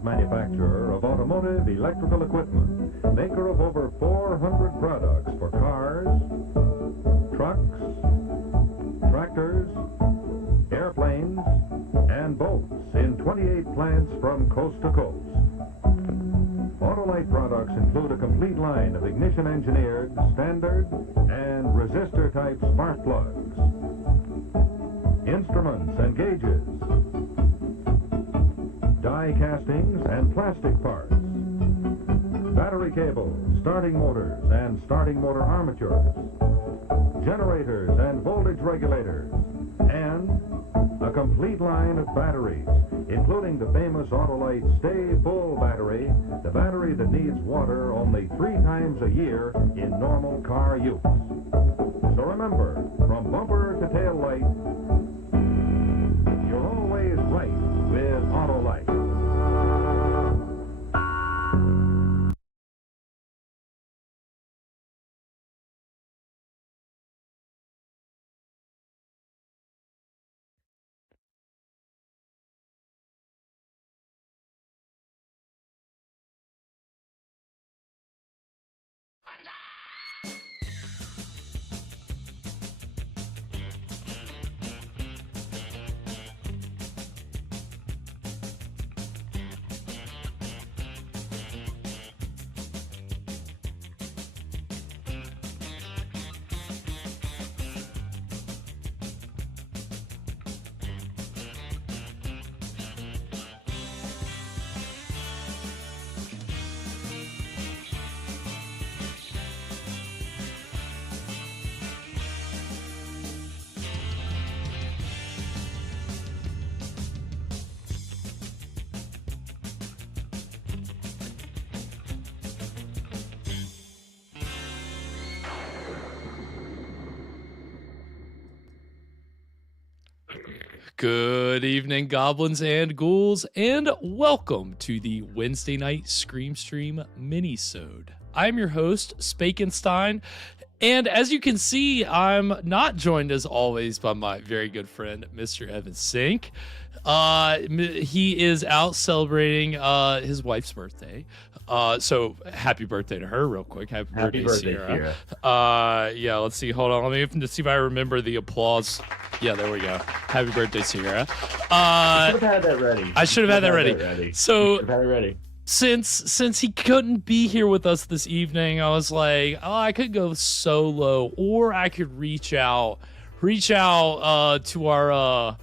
state-of-the-art manufacturer of automotive electrical equipment, maker of over 400 products for cars, trucks, tractors, airplanes, and boats in 28 plants from coast to coast. Autolite products include a complete line of ignition-engineered, standard, and resistor-type spark plugs, instruments and gauges, die castings and plastic parts, battery cables, starting motors and starting motor armatures, generators and voltage regulators, and a complete line of batteries, including the famous Autolite Stay Full battery, the battery that needs water only 3 times a year in normal car use. So remember, from bumper to tail light, you're always right with Autolite. Good evening, goblins and ghouls, and welcome to the Wednesday night Scream Stream Mini-sode. I'm your host, Spakenstein, and as you can see, I'm not joined as always by my very good friend, Mr. Evan Sink. He is out celebrating his wife's birthday. So happy birthday to her real quick. Happy birthday, Sierra. Yeah, let's see. Hold on. Let me see if I remember the applause. Yeah, there we go. Happy birthday, Sierra. I should have had that ready. I should have had that ready. So had it ready. Since he couldn't be here with us this evening, I was like, oh, I could go solo, or I could reach out to our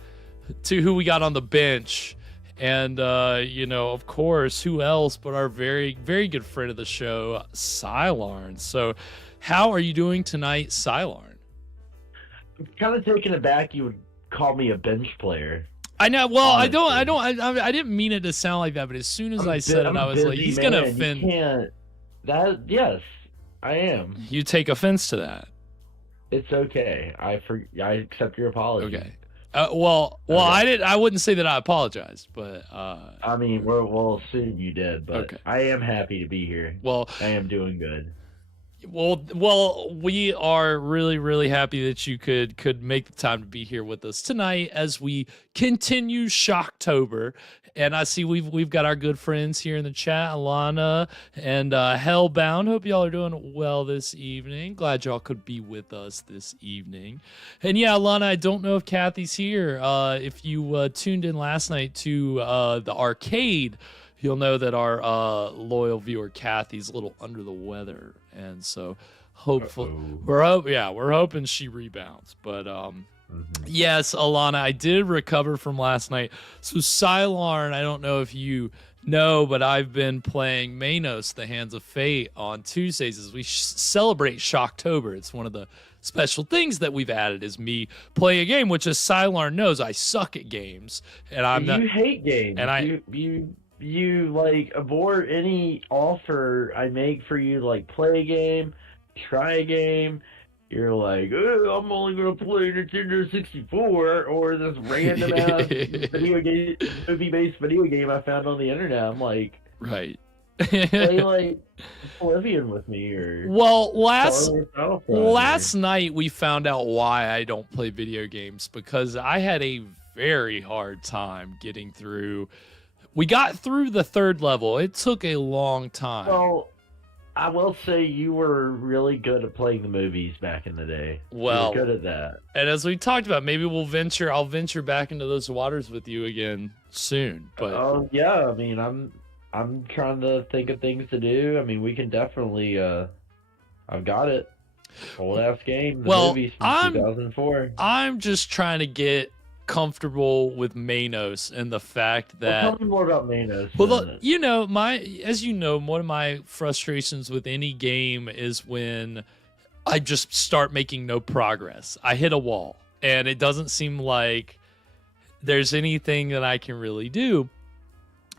to who we got on the bench. And, of course, who else but our very, very good friend of the show, Sylarn. So how are you doing tonight, Sylarn? I'm kind of taken aback you would call me a bench player. I know. Well, Honestly. I didn't mean it to sound like that, but as soon as I said it, I was like, he's going to offend. Yes, I am. You take offense to that. It's okay. I accept your apology. Okay. Okay. I wouldn't say that I apologized, but I mean, we'll assume you did, but okay. I am happy to be here. Well, I am doing good. Well, we are really, really happy that you could make the time to be here with us tonight as we continue Shocktober. And I see we've got our good friends here in the chat, Alana and Hellbound. Hope y'all are doing well this evening. Glad y'all could be with us this evening. And yeah, Alana, I don't know if Kathy's here. If you tuned in last night to the arcade, you'll know that our loyal viewer Kathy's a little under the weather, and so hopefully we're hoping she rebounds. But yes, Alana, I did recover from last night. So Sylarn, I don't know if you know, but I've been playing Manos, the Hands of Fate, on Tuesdays as we celebrate Shocktober. It's one of the special things that we've added is me playing a game, which as Sylarn knows, I suck at games, and you hate games, and you like abort any offer I make for you to like play a game, try a game. You're like, oh, I'm only gonna play Nintendo 64 or this random ass movie-based video game I found on the internet. I'm like, right. Play like Oblivion with me, or last night we found out why I don't play video games, because I had a very hard time getting through We got through the 3rd level. It took a long time. Well, I will say you were really good at playing the movies back in the day. Well, you were good at that. And as we talked about, maybe I'll venture back into those waters with you again soon. But oh yeah, I mean, I'm trying to think of things to do. I mean, we can definitely. I've got it. Old ass game. The movies from 2004. I'm just trying to get comfortable with Manos and the fact that. Well, tell me more about Manos. Well, as you know, one of my frustrations with any game is when I just start making no progress. I hit a wall, and it doesn't seem like there's anything that I can really do.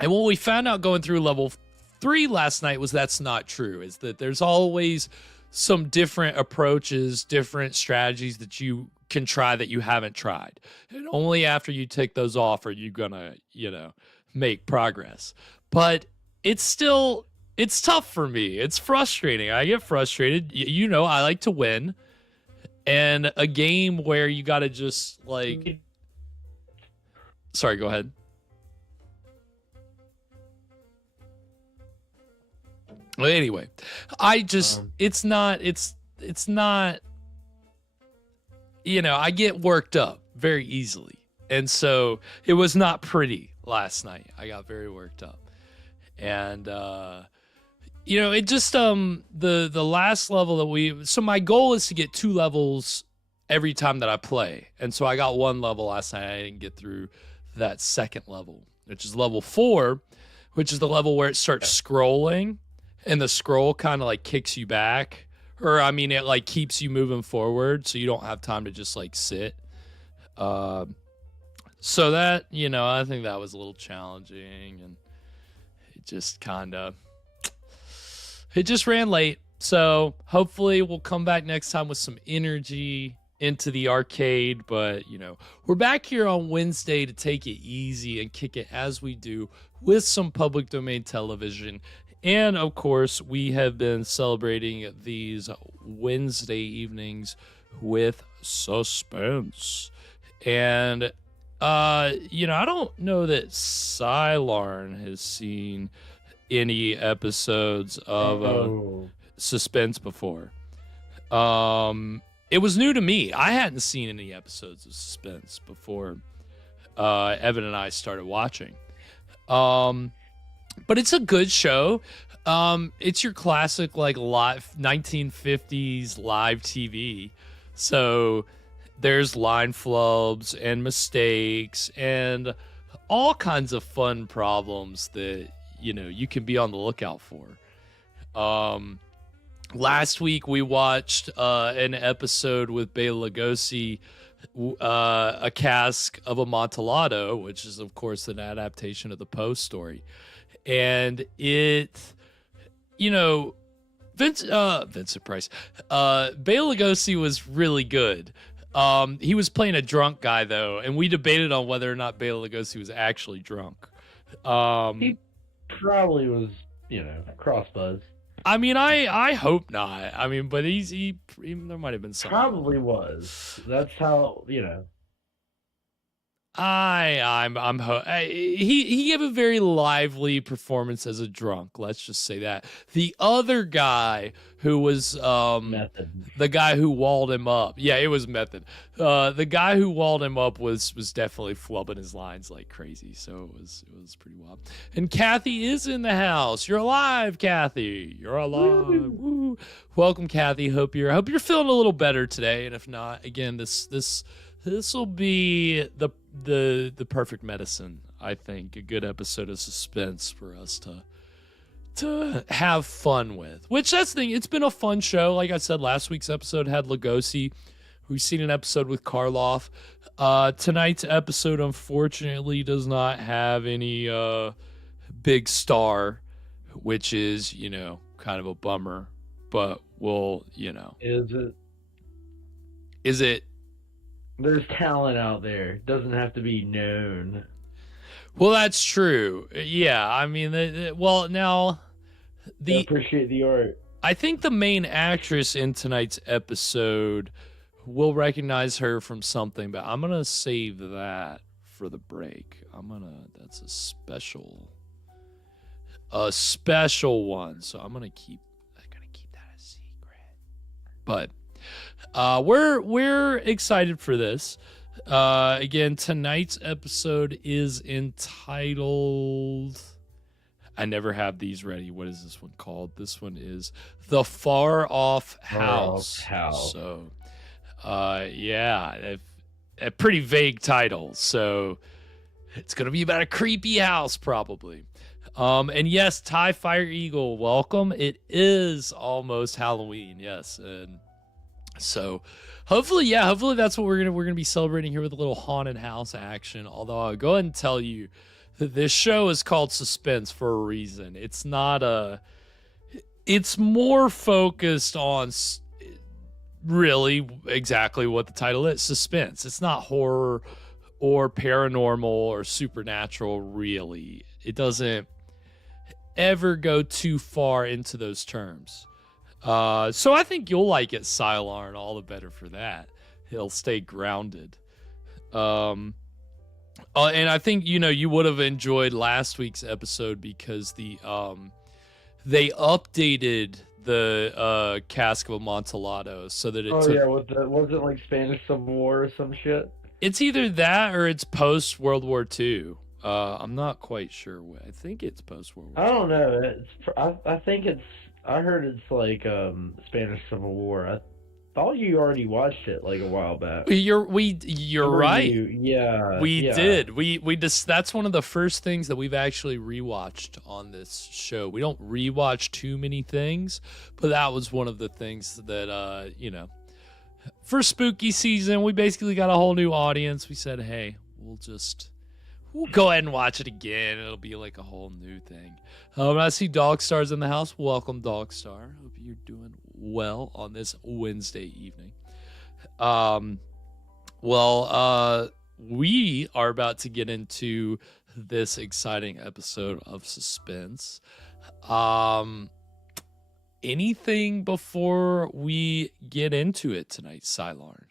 And what we found out going through level 3 last night was that's not true. Is that there's always some different approaches, different strategies that you can try that you haven't tried. And only after you take those off are you gonna, make progress. But it's tough for me. It's frustrating. I get frustrated. I like to win. And a game where you gotta just sorry, go ahead. Well, anyway, I just, it's not, I get worked up very easily. And so it was not pretty last night. I got very worked up. And, it just, the last level that so my goal is to get 2 levels every time that I play. And so I got 1 level last night. I didn't get through that 2nd level, which is level 4, which is the level where it starts scrolling. And the scroll kind of kicks you back, or it keeps you moving forward, so you don't have time to just sit. So that I think that was a little challenging, and it just ran late. So hopefully we'll come back next time with some energy into the arcade. But we're back here on Wednesday to take it easy and kick it as we do with some public domain television. And, of course, we have been celebrating these Wednesday evenings with Suspense. And, I don't know that Sylarn has seen any episodes of Suspense before. It was new to me. I hadn't seen any episodes of Suspense before Evan and I started watching. But it's a good show. It's your classic live 1950s live TV. So there's line flubs and mistakes and all kinds of fun problems that you can be on the lookout for. Last week we watched an episode with Bela Lugosi, A Cask of Amontillado, which is of course an adaptation of the Poe story. And it, Vincent Price, Bela Lugosi was really good. He was playing a drunk guy though, and we debated on whether or not Bela Lugosi was actually drunk. He probably was, cross-buzz. I hope not. But he there might have been something. Probably was. That's how, he gave a very lively performance as a drunk. Let's just say that. The other guy who was Method. The guy who walled him up. Yeah, it was Method. The guy who walled him up was definitely flubbing his lines like crazy. So it was pretty wild. And Kathy is in the house. You're alive, Kathy. You're alive. Woo. Welcome, Kathy. Hope you're feeling a little better today. And if not, again, this will be the perfect medicine, I think. A good episode of Suspense for us to have fun with. Which, that's the thing, it's been a fun show. Like I said, last week's episode had Lugosi. We've seen an episode with Karloff. Tonight's episode, unfortunately, does not have any big star, which is, kind of a bummer. But we'll, Is it? There's talent out there. It doesn't have to be known. Well, that's true. Yeah, now I appreciate the art. I think the main actress in tonight's episode will recognize her from something, but I'm gonna save that for the break. That's a special one. So I'm gonna keep that a secret. But we're excited for this. Again, tonight's episode is entitled, I never have these ready. What is this one called? This one is The Far Off House. So, yeah, a pretty vague title. So it's going to be about a creepy house, probably. And yes, Ty Fire Eagle, welcome. It is almost Halloween. Yes. And so hopefully that's what we're gonna be celebrating here with a little haunted house action. Although I'll go ahead and tell you, this show is called Suspense for a reason. It's more focused on really exactly what the title is, suspense. It's not horror or paranormal or supernatural, really. It doesn't ever go too far into those terms. So I think you'll like it, Sylar, and all the better for that. He'll stay grounded. And I think, you would have enjoyed last week's episode because they updated the Cask of Amontillado so that it was it like Spanish Civil War or some shit? It's either that or it's post World War II. I'm not quite sure. I think it's post World War II. I don't know. I heard it's like Spanish Civil War. I thought you already watched it like a while back. You're right. We did. We just, that's one of the first things that we've actually rewatched on this show. We don't rewatch too many things, but that was one of the things that for spooky season, we basically got a whole new audience. We said, hey, we'll go ahead and watch it again. It'll be like a whole new thing. I see Dog Star's in the house. Welcome, Dog Star. Hope you're doing well on this Wednesday evening. We are about to get into this exciting episode of Suspense. Anything before we get into it tonight, Sylar?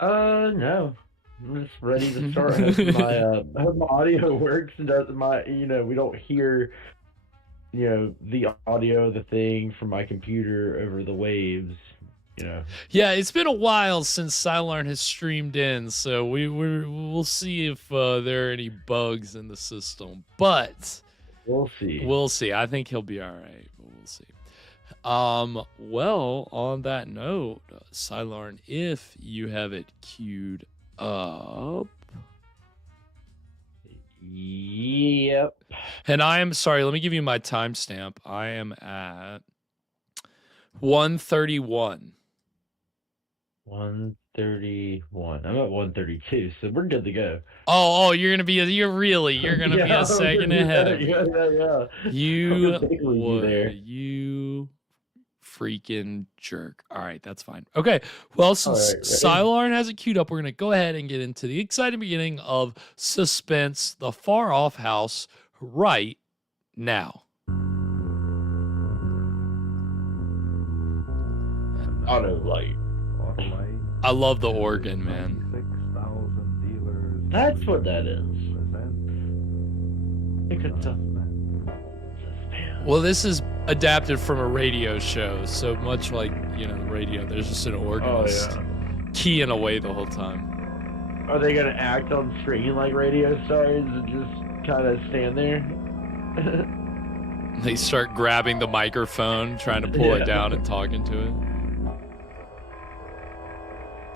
No. I'm just ready to start. I hope my audio works and doesn't we don't hear, the audio, the thing from my computer over the waves, Yeah, it's been a while since Sylar has streamed in, so we'll see if there are any bugs in the system, but we'll see. We'll see. I think he'll be all right, but we'll see. Well, on that note, Sylar, if you have it queued up. Yep. And I am sorry, let me give you my timestamp. I am at 1:31. 1:31. I'm at 1:32, so we're good to go. Oh, you're gonna be a second ahead of me. Yeah. You freaking jerk. All right, that's fine. Okay, well, since Sylar has it queued up, we're gonna go ahead and get into the exciting beginning of Suspense, The Far Off House, right now. Autolite. I love the organ, man. That's what that is. Well, this is adapted from a radio show, so much like, the radio, there's just an organist keying away the whole time. Are they going to act on screen like radio stars and just kind of stand there? They start grabbing the microphone, trying to pull it down and talking to it.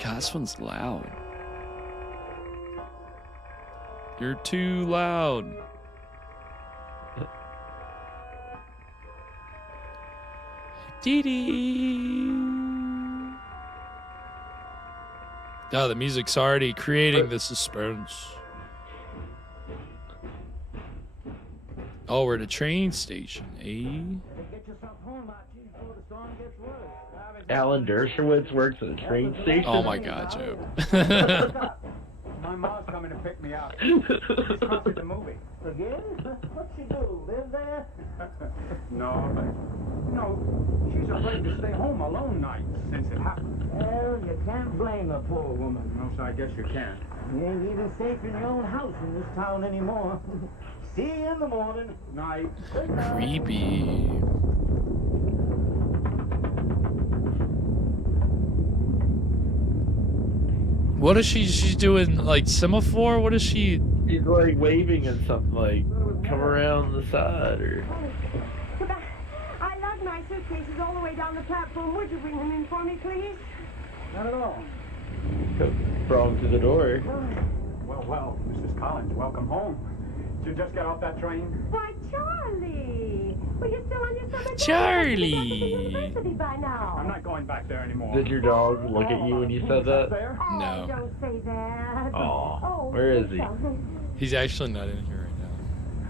God, this one's loud. You're too loud. Dee-dee. Oh, the music's already creating the suspense. Oh, we're at a train station, eh? Alan Dershowitz works at a train station. Oh my God, Joe. My mom's coming to pick me up. She's copied the movie. Again? What'd she do? Live there? No, but, she's afraid to stay home alone nights since it happened. Well, you can't blame a poor woman. No, so I guess you can't. You ain't even safe in your own house in this town anymore. See you in the morning. Night. Creepy. What is she's doing, like semaphore? What is she? He's like waving and something, like come around the side or. I lugged my suitcases all the way down the platform. Would you bring them in for me, please? Not at all. Brought him to the door. Well, Mrs. Collins, welcome home. Did you just get off that train? Why, Charlie! Well, you're still on your summer Charlie! university by now. I'm not going back there anymore. Did your dog look at you when you said that? There? Oh, No. don't say that. Oh, where is he? He's actually not in here right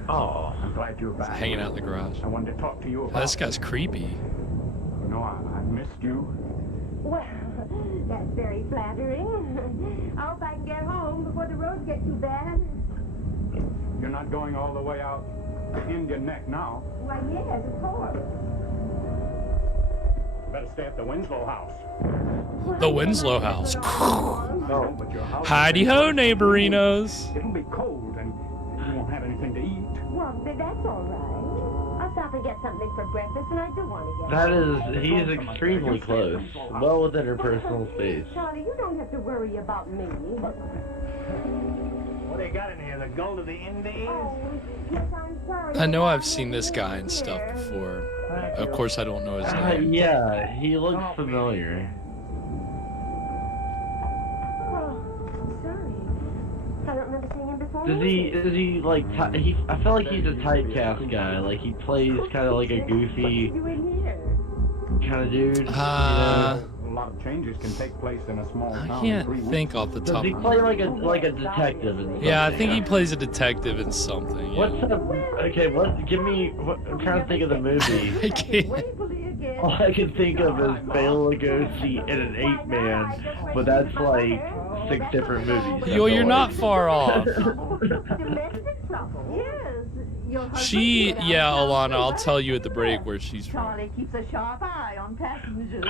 now. Oh, I'm glad you're back. He's hanging out in the garage. I wanted to talk to you Oh, about this guy's creepy. You know, I missed you. Well, that's very flattering. I hope I can get home before the roads get too bad. You're not going all the way out to Indian Neck now. Why, yes, of course. You better stay at the Winslow house. The Winslow house. No, but your house. Heidi ho, neighborinos. It'll be cold and you won't have anything to eat. Well, that's all right. I'll stop and get something for breakfast, and I do want to get he's extremely close. Well within her personal space. Charlie, you don't have to worry about me. What they got in here? The gold of the Indies? Oh, yes, I'm sorry. I know I've seen this guy and stuff before. Of course, I don't know his name. Yeah, he looks familiar. Oh, sorry. I don't remember seeing him before. Does he like, I feel like he's a typecast guy. Like, he plays kind of like a goofy What are you in here? kind of dude. A lot of changes can take place in a small town. I in can't 3 weeks. think off the Does top he of play my like a detective in something? Yeah, I think he plays a detective in something. What's Yeah. the, okay, I'm trying to think of the movie. I can't. All I can think of is Bela Lugosi and an ape man, but that's like 6 different movies. You're not far off. Domestic trouble? Yes. Your husband She, put out yeah, a Alana, I'll house tell you at the break where she's from. Charlie keeps a sharp eye on passengers.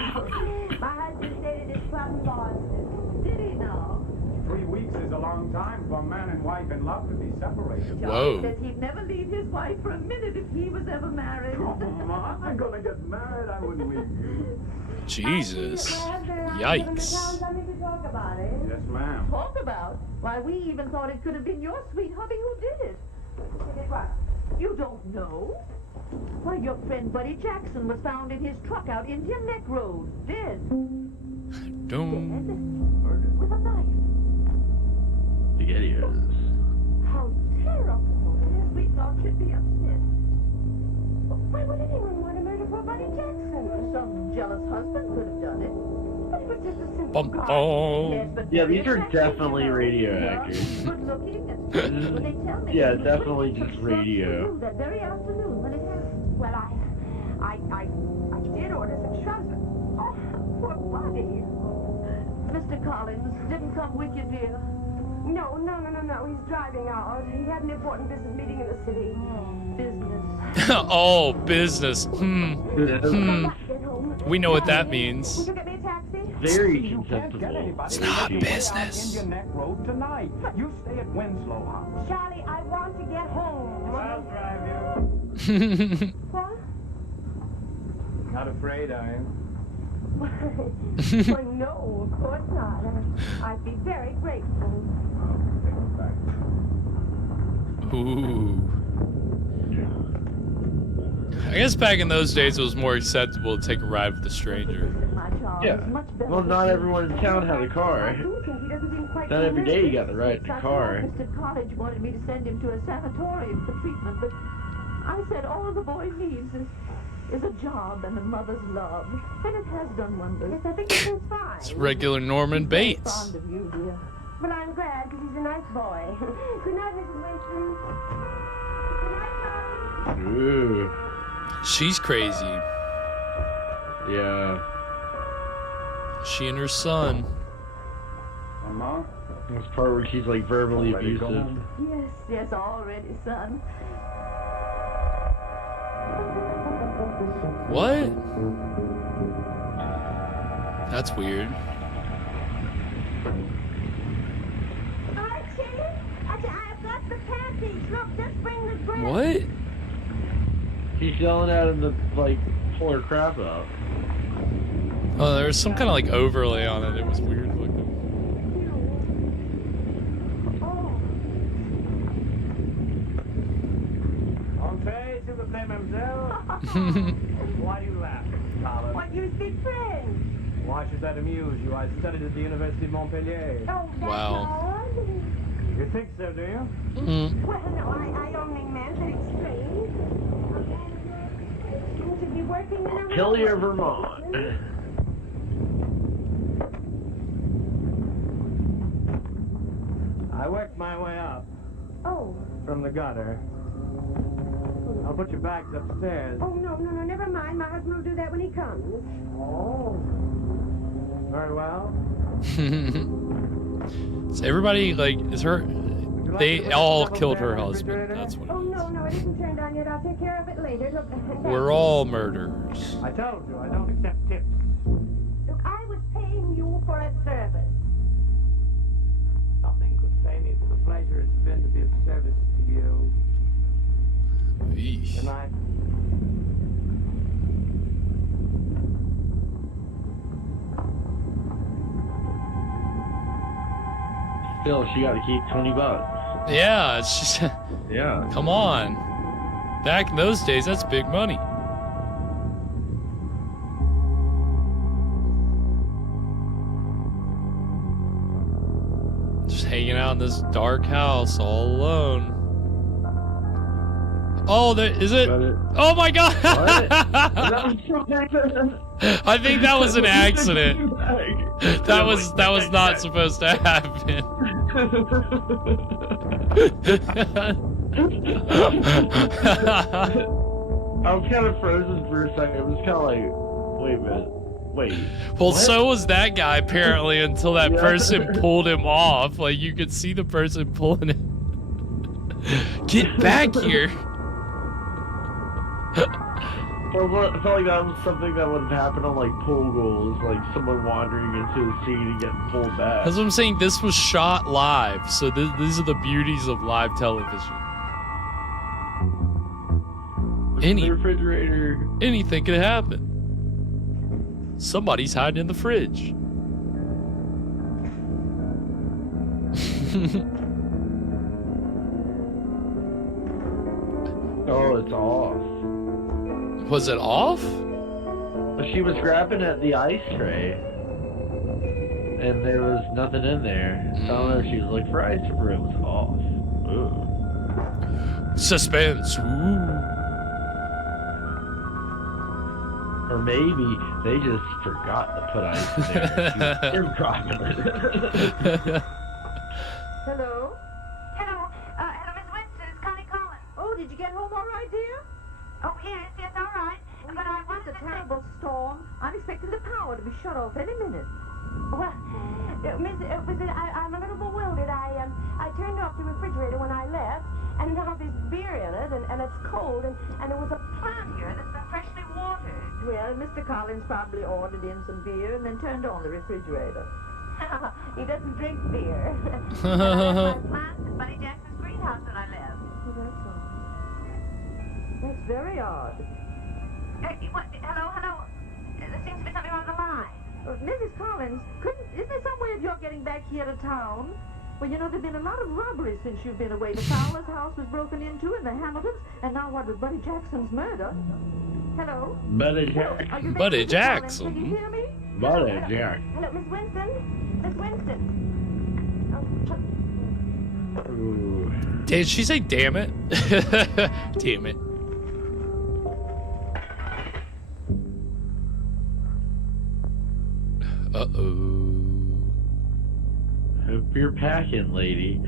My husband stayed at his club in Boston. Did he now? 3 weeks is a long time for a man and wife in love to be separated. Whoa. Says he'd never leave his wife for a minute if he was ever married. Oh, Ma, I'm gonna get married. I wouldn't leave you. Jesus. Yikes. Talk about it. Yes, ma'am. Talk about? Why, we even thought it could have been your sweet hubby who did it. Did it what? You don't know? Why, your friend Buddy Jackson was found in his truck out Indian Neck Road, dead. Don't. With a knife. Spaghettios. How terrible. Yes, we thought you'd be upset. Why would anyone want to murder poor Buddy Jackson? Some jealous husband could have done it. But it was just a simple Bum, crime. bum. Yes, but Yeah, very these are attractive, definitely you know. radio Yeah, actors. good looking and when they tell me Yeah, it was definitely really just good radio. to that very afternoon when it happened. Well, I did order some chocolate. Oh, poor Buddy. Mr. Collins didn't come with you, dear. No. He's driving out. He had an important business meeting in the city. Business. Oh, business. Hmm. Get home. We know what that Will means. you get me a taxi? Very You can't get contemptible. anybody It's not to stay business. on Indian Neck Road tonight. You stay at Winslow House. Charlie, I want to get home. I'll drive you. What? Not afraid, are you? Why, no, of course not. I'd be very grateful. Take it back. Ooh. I guess back in those days it was more acceptable to take a ride with a stranger. My Charles, Yeah. much better Well, not than- everyone in town had a car. I do think he doesn't seem quite Not every day you got convinced. to ride in a Dr. car. Mr. College wanted me to send him to a sanatorium for treatment, but I said all the boy needs is a job and a mother's love, and it has done wonders. Yes, I think it is fine. It's regular Norman He's very Bates. fond of you, dear. Well, I'm glad because he's a nice boy. Good night, Mrs. Winston. Good night, Charlie. Ooh. She's crazy. Yeah. She and her son. Ma, This part where she's like verbally Ready to go abusive. home? Yes, yes, all ready, son. What? That's weird. Archie, I've got the package. Look, just bring the bread. What? She's yelling at him to like pull her crap out. Oh, there was some kind of like overlay on it. It was weird looking. Entree, s'il vous plaît, mademoiselle. Why do you laugh, Colin? What, you speak French? Why should that amuse you? I studied at the University of Montpellier. Oh, that's Wow. odd. You think so, do you? Mm. Well, no, I only meant to explain. You should be working in a Hillier, railroad Vermont. station. I worked my way up Oh, from the gutter. I'll put your bags upstairs. oh, no, never mind. My husband will do that when he comes. Oh. Very well. So everybody, like, is her... Would you like They to put all the killed her in the husband. refrigerator? That's what Oh, it is. no, it isn't turned on yet. I'll take care of it later. Look, We're all murderers. I told you, I don't accept tips. Look, I was paying you for a service. Nothing could pay me for the pleasure it's been to be of service to you. Eesh. Good night. Still, she got to keep $20. Yeah, it's just... Yeah. Come on. Back in those days, that's big money. Just hanging out in this dark house all alone. Oh, there is it? Got it. Oh my god! I think that was an accident. That was not supposed to happen. I was kind of frozen for a second. It was kind of like, wait a minute. Wait. Well, what? so was that guy apparently until that Yeah. person pulled him off. Like you could see the person pulling him. Get back here. I felt like that was something that would happen on like pool goals, like someone wandering into the scene and getting pulled back. That's what I'm saying. This was shot live, so these are the beauties of live television. The refrigerator. Anything could happen. Somebody's hiding in the fridge. Oh, it's off. Was it off? But she was grabbing at the ice tray, and there was nothing in there. So I don't know if she was looking for ice or it was off. Ooh. Suspense. Ooh. Or maybe they just forgot to put ice in there. They're dropping it. Hello? Hello, Miss Winston, it's Connie Collins. Oh, did you get home all right, dear? Oh, yes, all right. But I wanted It's a to say, terrible storm. I'm expecting the power to be shut off any minute. well, I'm a little bewildered. I turned off the refrigerator when I left, and now there's beer in it, and it's cold, and there was a plant here that's been freshly watered. Well, Mr. Collins probably ordered in some beer and then turned on the refrigerator. He doesn't drink beer. And I left my plants in Buddy Jackson's greenhouse when I left. Oh, that's all. That's very odd. Hello? There seems to be something on the line. Mrs. Collins, isn't there some way of your getting back here to town? Well, you know, there have been a lot of robberies since you've been away. The Fowler's house was broken into, and the Hamiltons, and now what with Buddy Jackson's murder? Hello? Buddy Jack. Are you there, Buddy Mrs. Collins? Jackson? Can you hear me? Buddy Jack. Hello, Miss Winston? Miss Winston? Ooh. Did she say damn it? Damn it. Uh-oh. Hope you're packing, lady.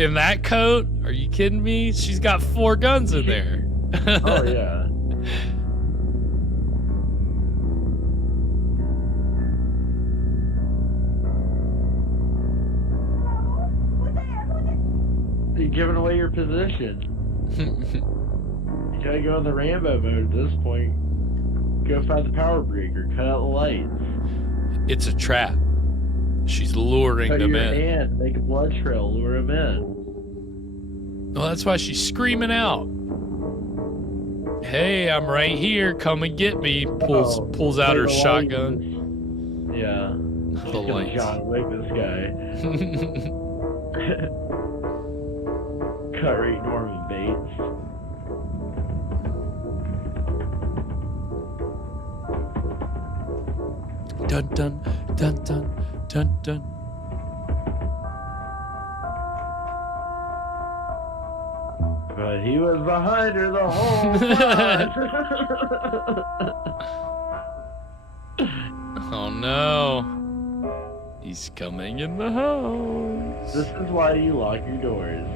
In that coat? Are you kidding me? She's got 4 guns in there. Oh, yeah. You're giving away your position. You gotta go in the Rambo mode at this point. Go find the power breaker, cut out the lights. It's a trap. She's luring Cut them your in. hand, make a blood trail, lure them in. Well, that's why she's screaming out. Hey, I'm right here. Come and get me. Pulls out her shotgun. Yeah. The lights. John Wick this guy. Cut rate Norman Bates. Dun dun dun dun dun dun. But he was behind her the whole time. Oh no. He's coming in the house. This is why you lock your doors.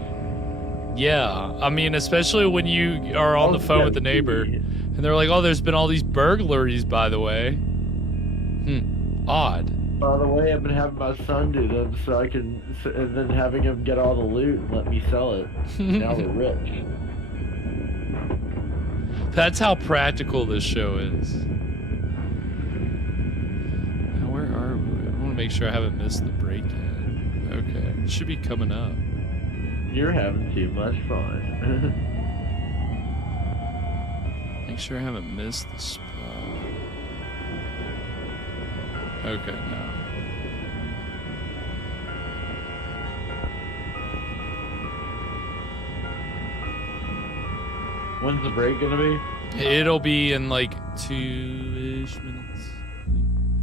Yeah, I mean, especially when you are on the phone with the neighbor and they're like, oh, there's been all these burglaries, by the way. Odd. By the way, I've been having my son do them so I can, and then having him get all the loot and let me sell it. Now we're rich. That's how practical this show is. Now, where are we? I want to make sure I haven't missed the break-in. Okay, it should be coming up. You're having too much fun. Make sure I haven't missed the spot. Okay, no. When's the break gonna be? It'll be in like 2-ish minutes.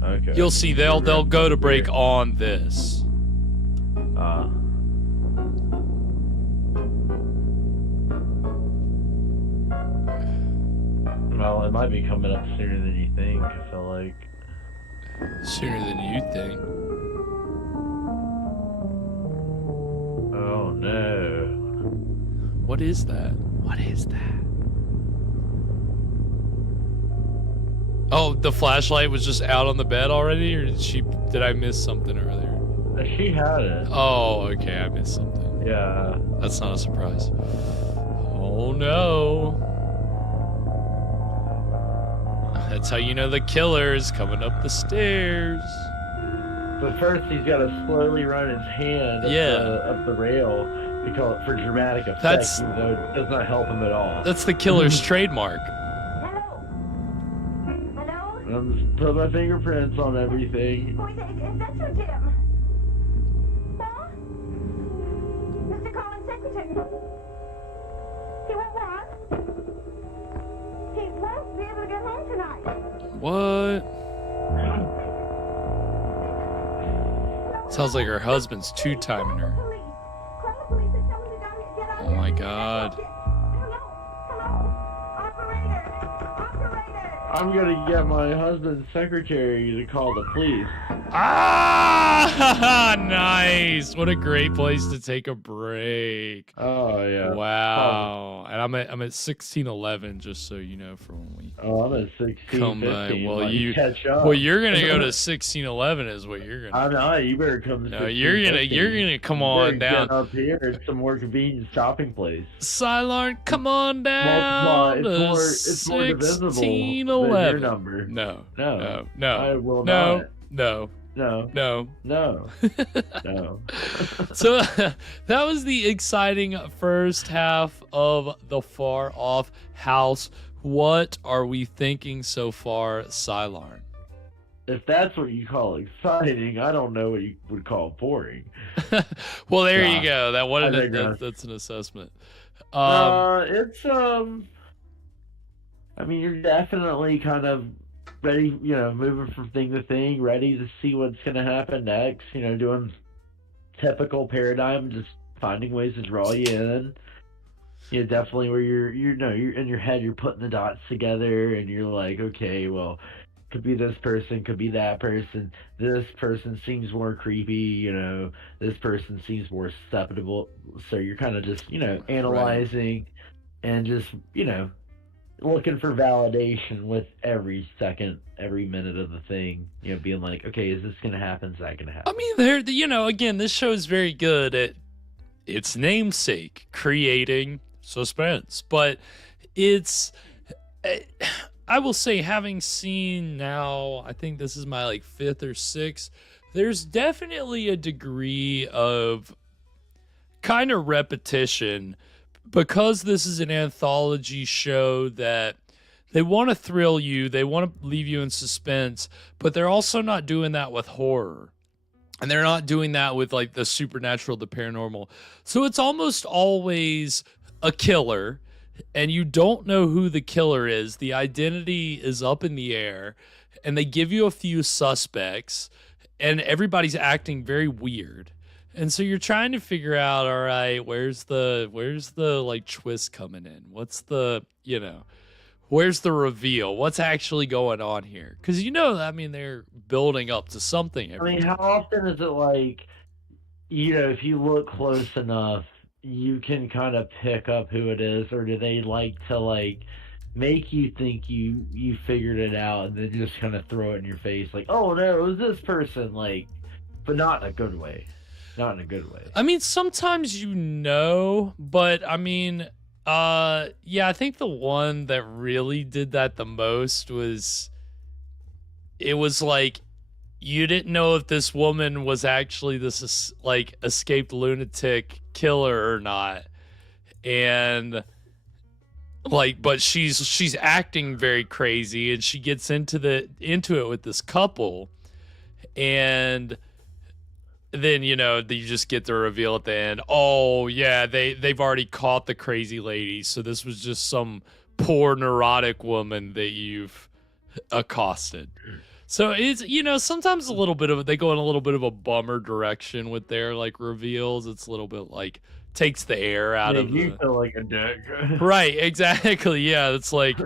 Okay. You'll see they'll go to break on this. Well, it might be coming up sooner than you think, I feel like. Sooner than you think. Oh no. What is that? What is that? Oh, the flashlight was just out on the bed already, or did I miss something earlier? She had it. Oh, okay, I missed something. Yeah. That's not a surprise. Oh no. That's how you know the killer is coming up the stairs. But first he's got to slowly run his hand up the rail for dramatic effect, even though it does not help him at all. That's the killer's trademark. Hello? Hello? I'm just putting my fingerprints on everything. Oh, is that you, Jim? Huh? Mr. Collins' secretary. He won't what? He won't be able to get home tonight. What? Sounds like her husband's two-timing her. Oh my god. I'm gonna get my husband's secretary to call the police. Ah, nice. What a great place to take a break. Oh yeah. Wow. And I'm at 1611, just so you know, for when we I'm at 16. come by. Well, catch up. Well, you're gonna go to 1611 is what you're gonna. I'm not. You better come to. No, you're gonna come on down. Get up here. It's a more convenient shopping place. Cylon, come on down. It's more divisible than your number. No. I will not. No. So that was the exciting first half of The Far Off House. What are we thinking so far, Cylon? If that's what you call exciting, I don't know what you would call boring. Well, there you go. That's an assessment. I mean, you're definitely kind of ready, moving from thing to thing, ready to see what's going to happen next, doing typical paradigm, just finding ways to draw you in. Definitely where you're in your head, you're putting the dots together and you're like, okay, well, could be this person, could be that person. This person seems more creepy, this person seems more susceptible. So you're kind of just, analyzing and just, looking for validation with every second, every minute of the thing, being like, okay, is this going to happen? Is that going to happen? I mean, again, this show is very good its namesake, creating suspense. But it's, I will say, having seen now, I think this is my like 5th or 6th, there's definitely a degree of kind of repetition, because this is an anthology show that they want to thrill you, they want to leave you in suspense, but they're also not doing that with horror. And they're not doing that with like the supernatural, the paranormal. So it's almost always a killer, and you don't know who the killer is. The identity is up in the air, and they give you a few suspects, and everybody's acting very weird. And so you're trying to figure out, all right, where's the like twist coming in? What's the, where's the reveal? What's actually going on here? Because I mean, they're building up to something. I mean, how often is it like, if you look close enough, you can kind of pick up who it is, or do they like to like make you think you figured it out and then just kind of throw it in your face, like, oh no, it was this person, like, but not in a good way. Not in a good way. I mean, sometimes but I mean, yeah, I think the one that really did that the most was, it was like, you didn't know if this woman was actually this like escaped lunatic killer or not. And like, but she's acting very crazy, and she gets into it with this couple, and then you just get the reveal at the end. Oh yeah, they've already caught the crazy lady, so this was just some poor neurotic woman that you've accosted. So it's sometimes they go in a little bit of a bummer direction with their like reveals. It's a little bit like takes the air out of you feel like a dick. Right, exactly. Yeah, it's like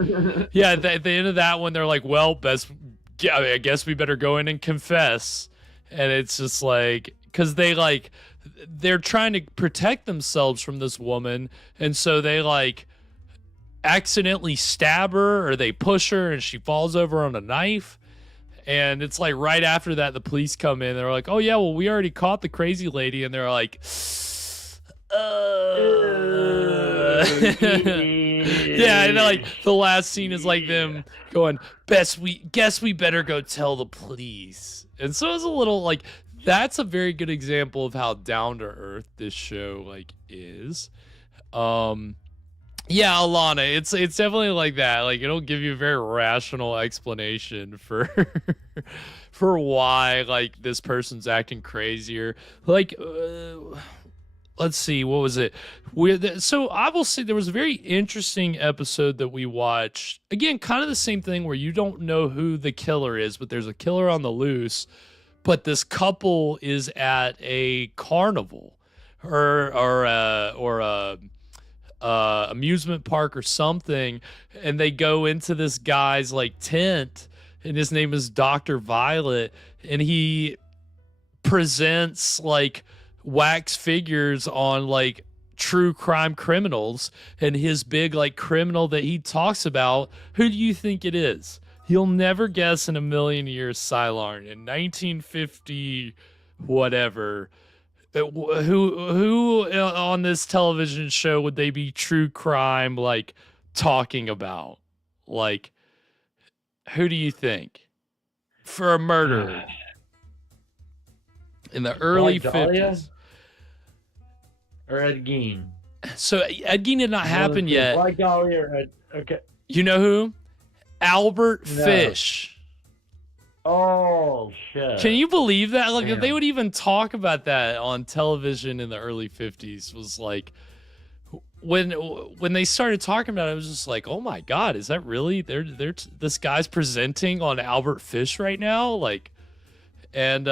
yeah, at the end of that one they're like, well, I guess we better go in and confess. And it's just like, because they're trying to protect themselves from this woman, and so they like accidentally stab her, or they push her and she falls over on a knife. And it's like right after that the police come in, they're like, oh yeah, well, we already caught the crazy lady, and they're like yeah, and like the last scene is like them going, guess we better go tell the police. And so it's a little like, that's a very good example of how down to earth this show like is. Yeah, Alana, it's definitely like that. Like, it'll give you a very rational explanation for for why like this person's acting crazier. Like, let's see, what was it? So I will say there was a very interesting episode that we watched. Again, kind of the same thing where you don't know who the killer is, but there's a killer on the loose. But this couple is at a carnival or amusement park or something, and they go into this guy's like tent, and his name is Dr. Violet, and he presents like wax figures on like true crime criminals, and his big like criminal that he talks about, who do you think it is? You'll never guess in a million years, Cylon. In 1950 whatever, who on this television show would they be true crime like talking about? Like, who do you think for a murder in the early 50s? Or Ed Gein? So Ed Gein did not happen yet. Black Dahlia or Ed, okay. You know who? Albert Fish. Oh shit! Can you believe that? Like, Damn. they would even talk about that on television in the early 50s. Was like, when they started talking about it, I was just like, oh my god, is that really? This guy's presenting on Albert Fish right now, like, and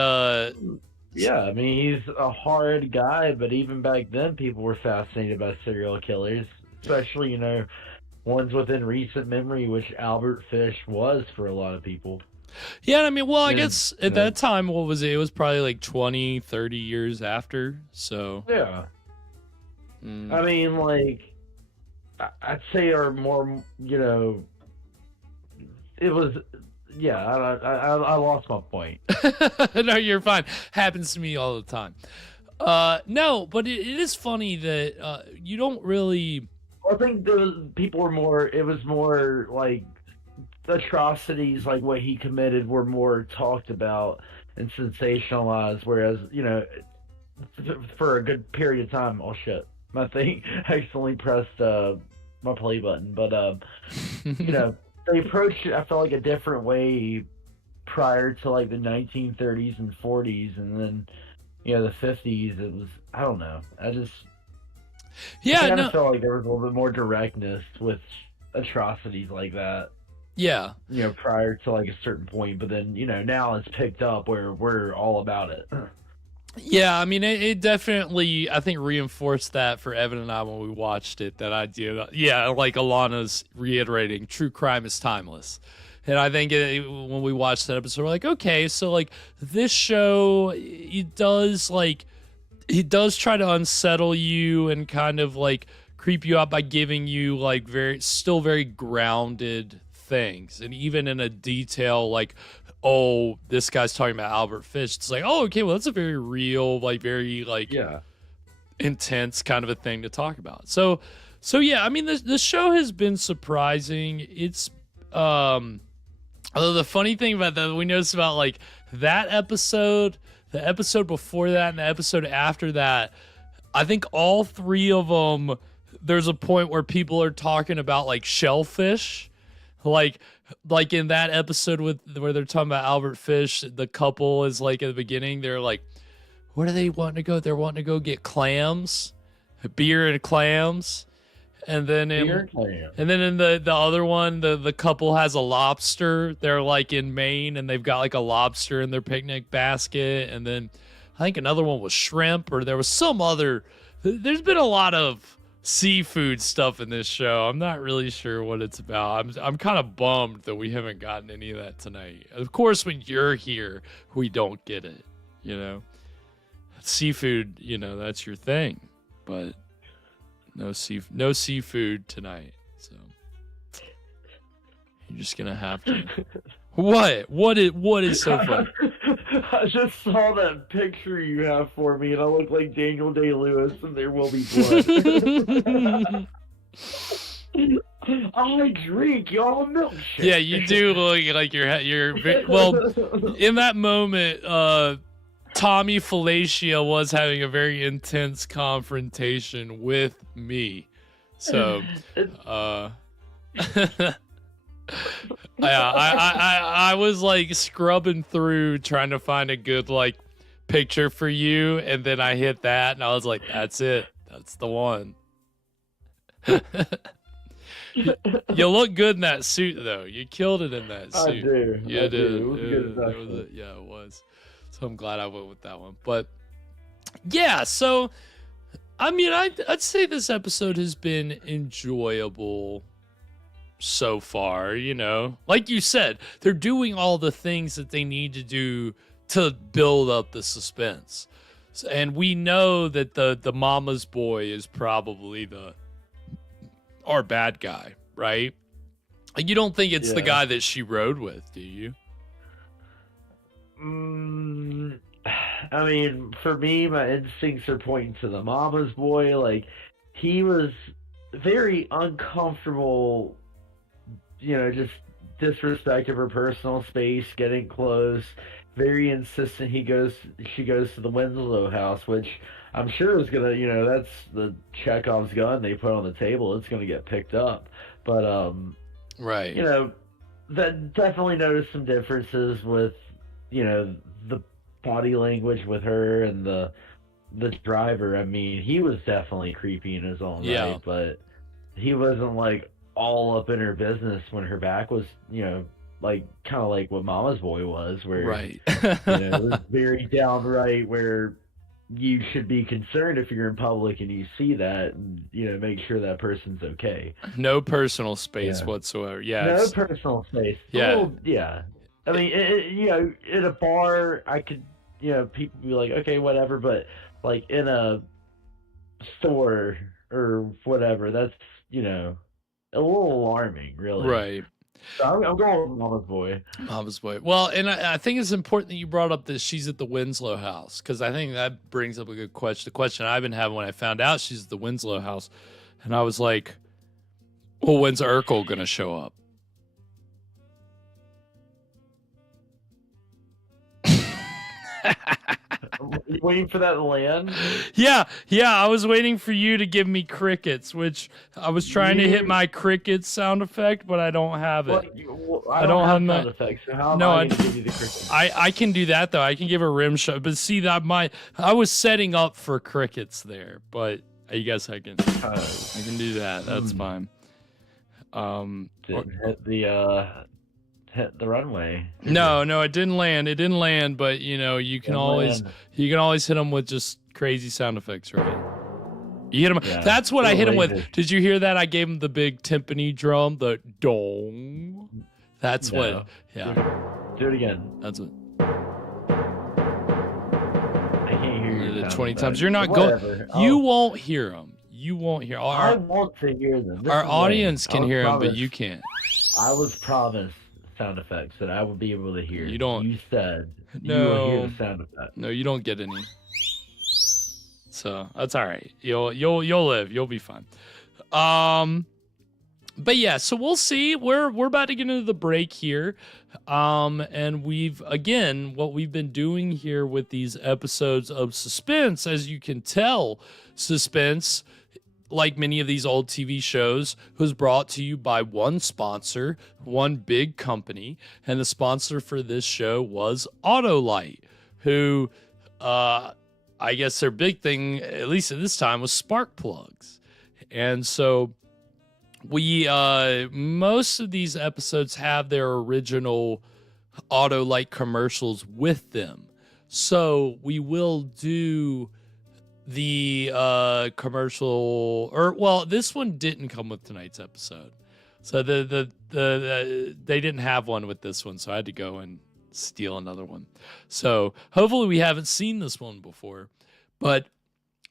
yeah, I mean, he's a hard guy, but even back then, people were fascinated by serial killers, especially ones within recent memory, which Albert Fish was for a lot of people. Yeah, I mean, well, I guess at that time, what was it? It was probably like 20, 30 years after, so... Yeah. I mean, like, I'd say are more, it was... Yeah, I lost my point. No, you're fine. Happens to me all the time. No, but it is funny that you don't really. I think the people were more. It was more like atrocities, like what he committed, were more talked about and sensationalized. Whereas, for a good period of time, oh shit, my thing accidentally pressed my play button. But they approached it, I felt like, a different way prior to like the 1930s and 40s, and then the 50s. It was, I don't know. I kind of felt like there was a little bit more directness with atrocities like that. Yeah. Prior to like a certain point, but then now it's picked up where we're all about it. Yeah, I mean, it definitely, I think, reinforced that for Evan and I when we watched it, that idea. Yeah, like Alana's reiterating, true crime is timeless. And I think when we watched that episode, we're like, okay, so like this show, it does try to unsettle you and kind of like creep you out by giving you like very grounded things. And even in a detail like, oh, this guy's talking about Albert Fish, it's like, oh, okay, well, that's a very real, like very like intense kind of a thing to talk about. So yeah, I mean, the show has been surprising. It's although the funny thing about that we noticed about like that episode, the episode before that, and the episode after that, I think all three of them, there's a point where people are talking about like shellfish, like in that episode where they're talking about Albert Fish, the couple is like at the beginning, they're like, where do they want to go? They're wanting to go get clams, beer and clams. And then in the other one, the couple has a lobster. They're like in Maine and they've got like a lobster in their picnic basket. And then I think another one was shrimp, or there was some other. There's been a lot of seafood stuff in this show. I'm not really sure what it's about. I'm kind of bummed that we haven't gotten any of that tonight. Of course, when you're here, we don't get it. Seafood, that's your thing, but no seafood tonight. So you're just gonna have to. What is so funny? I just saw that picture you have for me, and I look like Daniel Day-Lewis, and there will be blood. I drink y'all milkshake. Yeah, you do look like you're well. In that moment, Tommy Falacia was having a very intense confrontation with me, so I was like scrubbing through trying to find a good like picture for you, and then I hit that, and I was like, that's it, that's the one. You look good in that suit, though. You killed it in that suit. I do. You I did. do. It was good. Yeah, it was. So I'm glad I went with that one. But yeah, so I mean, I'd say this episode has been enjoyable so far. Like you said, they're doing all the things that they need to do to build up the suspense, and we know that the mama's boy is probably our bad guy, right? You don't think it's the guy that she rode with, do you? I mean, for me, my instincts are pointing to the mama's boy. Like, he was very uncomfortable, just disrespect of her personal space, getting close, very insistent. She goes to the Winslow house, which I'm sure is gonna, that's the Chekhov's gun they put on the table. It's gonna get picked up, but right. That definitely noticed some differences with, the body language with her and the driver. I mean, he was definitely creepy in his own right, but he wasn't like all up in her business when her back was, like kind of like what Mama's boy was, where right. It was very downright where you should be concerned if you're in public and you see that, and make sure that person's okay. No personal space whatsoever. Yeah, no personal space. Yeah, yeah. I mean, in a bar, I could, people be like, okay, whatever, but like in a store or whatever, that's a little alarming, really. Right. I'm going with Mama's Boy. Mama's Boy. Well, and I think it's important that you brought up this she's at the Winslow house, because I think that brings up a good question. The question I've been having when I found out she's at the Winslow house, and I was like, well, when's Urkel going to show up? You waiting for that to land? Yeah, I was waiting for you to give me crickets, which I was trying to hit my crickets sound effect, but I don't have it. I don't have sound effects, so how am I going to give you the crickets? I can do that, though. I can give a rim shot, but see, I was setting up for crickets there, but I guess I can do that. That's fine. Hit the runway. No, it didn't land. It didn't land, but you can always hit them with just crazy sound effects, right? You hit them. Yeah, that's what I hit him with. Did you hear that? I gave him the big timpani drum, the dong. That's what. Yeah. Do it again. That's what. I can't hear you. 20 times. You're not going. You won't hear them. You won't hear. I want to hear them. Our audience can hear them, but you can't. I was promised sound effects that I would be able to hear. You don't. You said no. You will hear the sound effects. No, you don't get any. So that's all right. You'll live. You'll be fine. But yeah, so we'll see. We're about to get into the break here. And what we've been doing here with these episodes of Suspense, as you can tell, Suspense, like many of these old TV shows, was brought to you by one sponsor, one big company, and the sponsor for this show was Autolite, who, I guess their big thing, at least at this time, was spark plugs. And so most of these episodes have their original Autolite commercials with them. So we will do the commercial, this one didn't come with tonight's episode, so they didn't have one with this one, so I had to go and steal another one. So hopefully we haven't seen this one before, but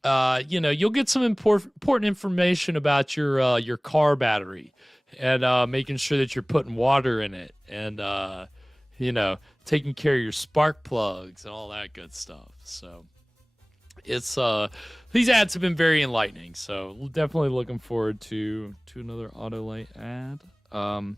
you'll get some important information about your car battery, and making sure that you're putting water in it, and taking care of your spark plugs and all that good stuff. So it's these ads have been very enlightening, so definitely looking forward to another Autolite ad. But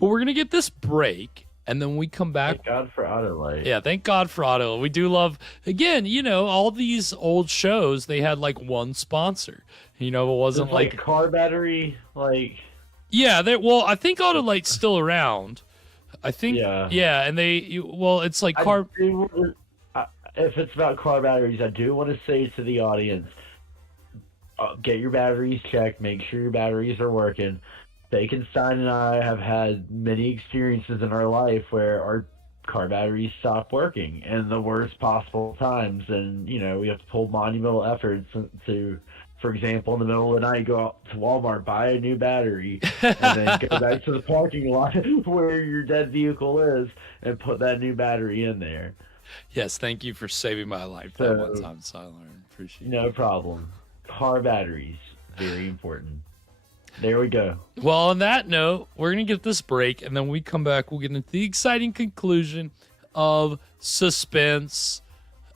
we're gonna get this break, and then we come back. Thank God for Autolite. Yeah, thank God for Autolite. We do love, again, all these old shows, they had like one sponsor. It wasn't like car battery, like. Yeah, I think Autolite's still around. I think. Yeah, and it's like car. If it's about car batteries, I do want to say to the audience, get your batteries checked, make sure your batteries are working. Baconstein and I have had many experiences in our life where our car batteries stop working in the worst possible times, and we have to pull monumental efforts to, for example, in the middle of the night, go out to Walmart, buy a new battery, and then go back to the parking lot where your dead vehicle is and put that new battery in there. Yes, thank you for saving my life that one time, Siler. Appreciate it. No problem. Car batteries, very important. There we go. Well, on that note, we're going to get this break, and then when we come back, we'll get into the exciting conclusion of Suspense.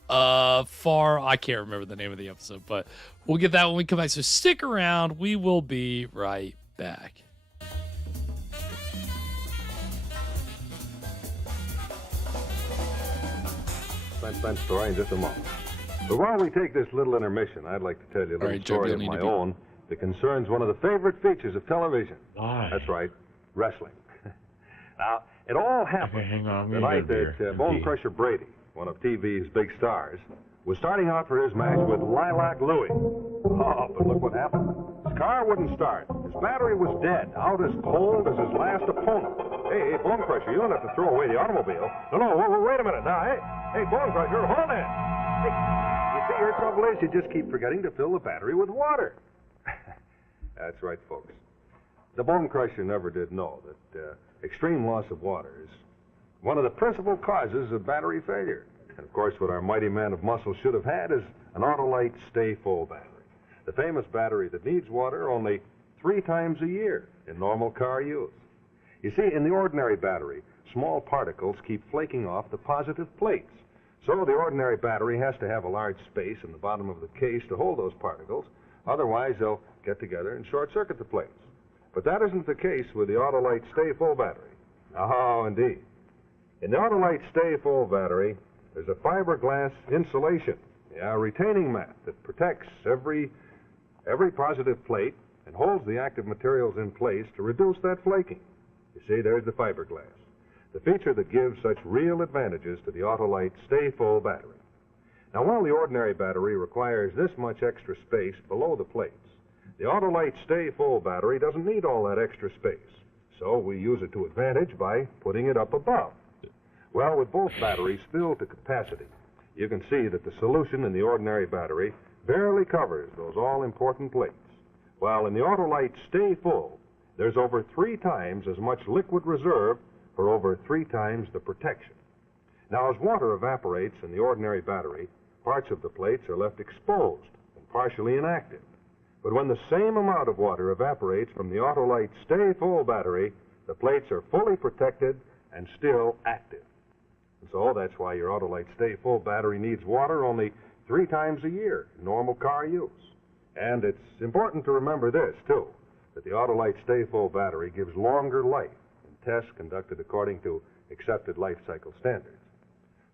I can't remember the name of the episode, but we'll get that when we come back. So stick around. We will be right back. Suspense story in just a moment. But while we take this little intermission, I'd like to tell you a little story of my own that concerns one of the favorite features of television. That's right, wrestling. Now, it all happened the night that Bone Crusher Brady, one of TV's big stars, was starting out for his match with Lilac Louie. Oh, but look what happened. His car wouldn't start. His battery was dead, out as cold as his last opponent. Hey, Bone Crusher, you don't have to throw away the automobile. No, wait a minute now. Hey, Bone Crusher, hold on. Hey, you see, your trouble is you just keep forgetting to fill the battery with water. That's right, folks. The Bone Crusher never did know that extreme loss of water is one of the principal causes of battery failure. And, of course, what our mighty man of muscle should have had is an Autolite Stay Full battery. The famous battery that needs water only 3 times a year in normal car use. You see, in the ordinary battery, small particles keep flaking off the positive plates. So the ordinary battery has to have a large space in the bottom of the case to hold those particles. Otherwise, they'll get together and short-circuit the plates. But that isn't the case with the Autolite Stay Full battery. Oh, indeed. In the Autolite Stay Full battery, there's a fiberglass insulation, a retaining mat that protects every positive plate and holds the active materials in place to reduce that flaking. You see, there's the fiberglass, the feature that gives such real advantages to the Autolite Stay Full battery. Now, while the ordinary battery requires this much extra space below the plates, the Autolite Stay Full battery doesn't need all that extra space, so we use it to advantage by putting it up above. Well, with both batteries filled to capacity, you can see that the solution in the ordinary battery barely covers those all-important plates, while in the Autolite Stay Full, there's over 3 times as much liquid reserve for over 3 times the protection. Now, as water evaporates in the ordinary battery, parts of the plates are left exposed and partially inactive. But when the same amount of water evaporates from the Autolite Stay Full battery, the plates are fully protected and still active. And so that's why your Autolite Stay Full battery needs water only 3 times a year in normal car use. And it's important to remember this, too, that the Autolite Stay Full battery gives longer life in tests conducted according to accepted life cycle standards.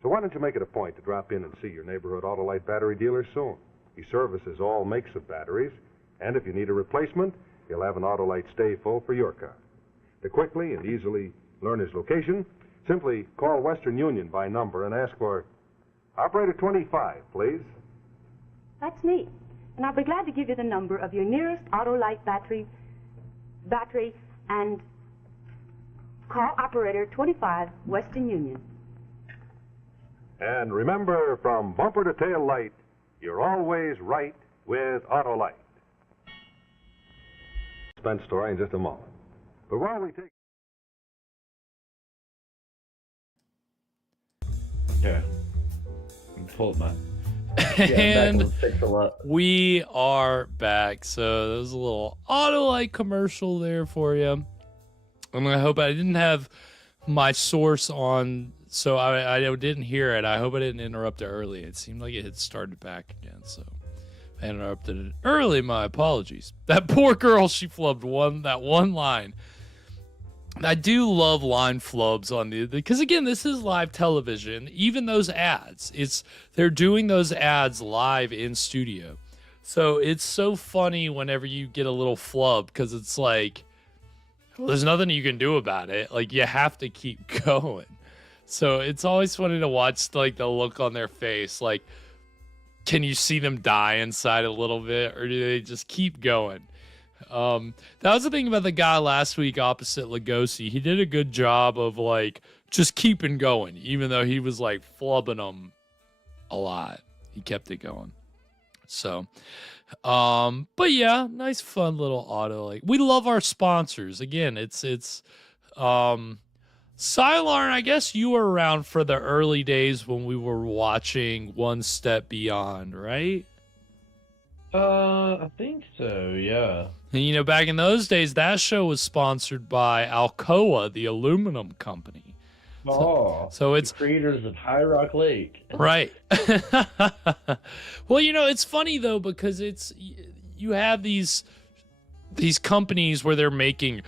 So why don't you make it a point to drop in and see your neighborhood Autolite battery dealer soon? He services all makes of batteries, and if you need a replacement, he'll have an Autolite Stay Full for your car. To quickly and easily learn his location, simply call Western Union by number and ask for Operator 25, please. That's me. And I'll be glad to give you the number of your nearest Autolite battery, and call Operator 25, Western Union. And remember, from bumper to tail light, you're always right with Autolite. Suspense story in just a moment. But while we take... Yeah. Pull up my... And we are back. So there was a little Autolite commercial there for you. And I hope I didn't have my source on, so I didn't hear it. I hope I didn't interrupt it early. It seemed like it had started back again, so I interrupted it early. My apologies. That poor girl, she flubbed that one line. I do love line flubs on because again, this is live television. Even those ads, they're doing those ads live in studio. So it's so funny whenever you get a little flub, because it's like, well, there's nothing you can do about it. Like, you have to keep going. So it's always funny to watch, like, the look on their face. Like, can you see them die inside a little bit, or do they just keep going? That was the thing about the guy last week opposite Lugosi. He did a good job of, like, just keeping going, even though he was, like, flubbing them a lot. He kept it going. So, but yeah, nice, fun little Autolite. We love our sponsors. Again, it's Sylarn, I guess you were around for the early days when we were watching One Step Beyond, right? I think so, yeah. And, you know, back in those days, that show was sponsored by Alcoa, the aluminum company. So it's the creators of High Rock Lake. Right. Well, you know, it's funny though, because you have these companies where they're making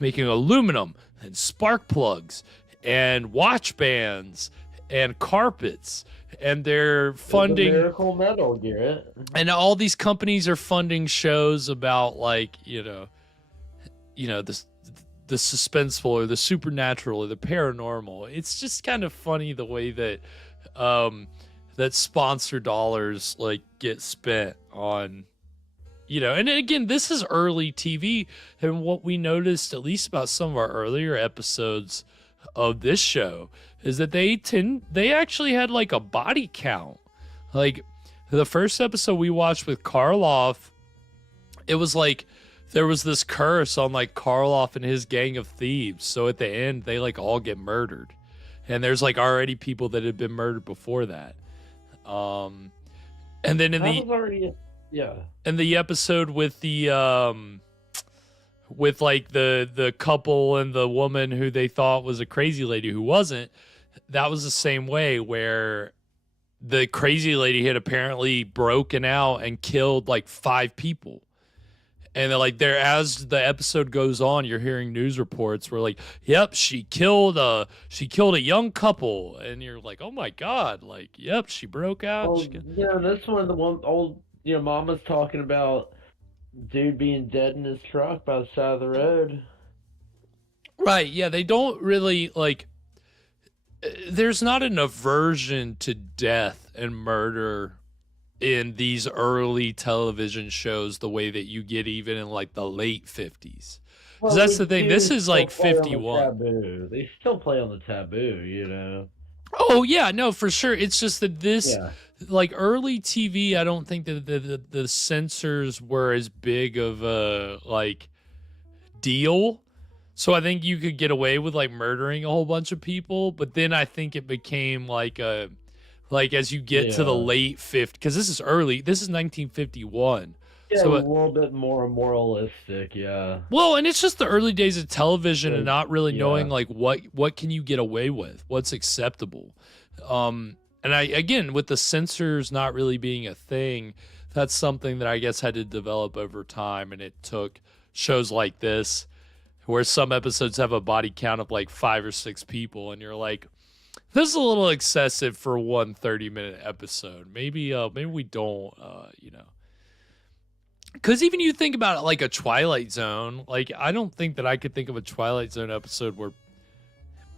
aluminum and spark plugs and watch bands and carpets, and they're funding Miracle Metal, Garrett. And all these companies are funding shows about, like, you know, the suspenseful or the supernatural or the paranormal. It's just kind of funny the way that that sponsor dollars, like, get spent on, you know. And again, this is early TV, and what we noticed, at least about some of our earlier episodes of this show, is that they actually had, like, a body count. Like, the first episode we watched with Karloff, it was like there was this curse on, like, Karloff and his gang of thieves. So at the end, they, like, all get murdered. And there's, like, already people that had been murdered before that. And then in the episode with the with like the couple and the woman who they thought was a crazy lady who wasn't. That was the same way, where the crazy lady had apparently broken out and killed like 5 people. And they're like, as the episode goes on, you're hearing news reports where like, yep, she killed a young couple, and you're like, oh my god, like, yep, she broke out. Well, that's one of the old, Mama's talking about dude being dead in his truck by the side of the road. Right? Yeah, they don't really like. There's not an aversion to death and murder in these early television shows the way that you get even in like the late 50s. Well, that's the thing. This is like 51. They still play on the taboo, Oh yeah, no, for sure. It's just that this, like early TV, I don't think that the censors were as big of a like deal. So I think you could get away with like murdering a whole bunch of people, but then I think it became like a as you get to the late 50s, because this is 1951. Yeah, so a little bit more moralistic, yeah. Well, and it's just the early days of television and not really knowing like what can you get away with, what's acceptable. And again, with the censors not really being a thing, that's something that I guess had to develop over time, and it took shows like this where some episodes have a body count of like 5 or 6 people, and you're like, this is a little excessive for one 30-minute episode. Maybe we don't, because even you think about it like a Twilight Zone, like I don't think that I could think of a Twilight Zone episode where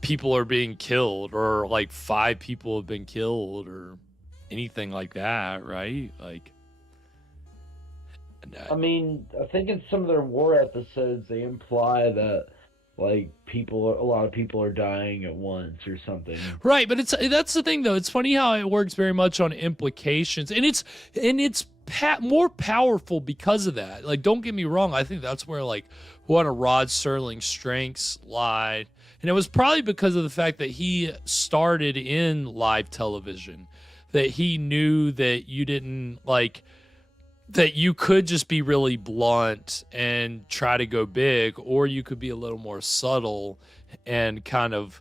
people are being killed or like 5 people have been killed or anything like that, right? Like, I mean, I think in some of their war episodes they imply that like a lot of people are dying at once or something. Right, but that's the thing though. It's funny how it works very much on implications, and it's more powerful because of that. Like, don't get me wrong. I think that's where like one of Rod Serling's strengths lied, and it was probably because of the fact that he started in live television, that he knew that you didn't like. That you could just be really blunt and try to go big, or you could be a little more subtle and kind of,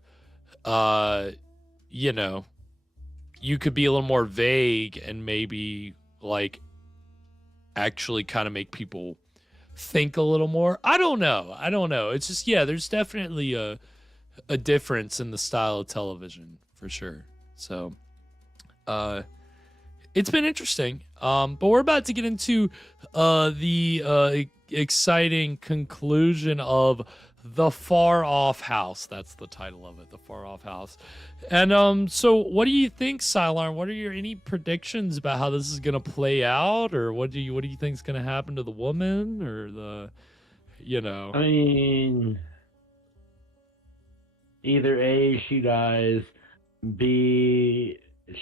you could be a little more vague and maybe like actually kind of make people think a little more. I don't know. It's just, there's definitely a difference in the style of television for sure. So, it's been interesting, but we're about to get into the exciting conclusion of The Far Off House. That's the title of it, The Far Off House. And so what do you think, Sylarn? What are any predictions about how this is going to play out, or what do you think is going to happen to the woman, or the, I mean, either A, she dies, B,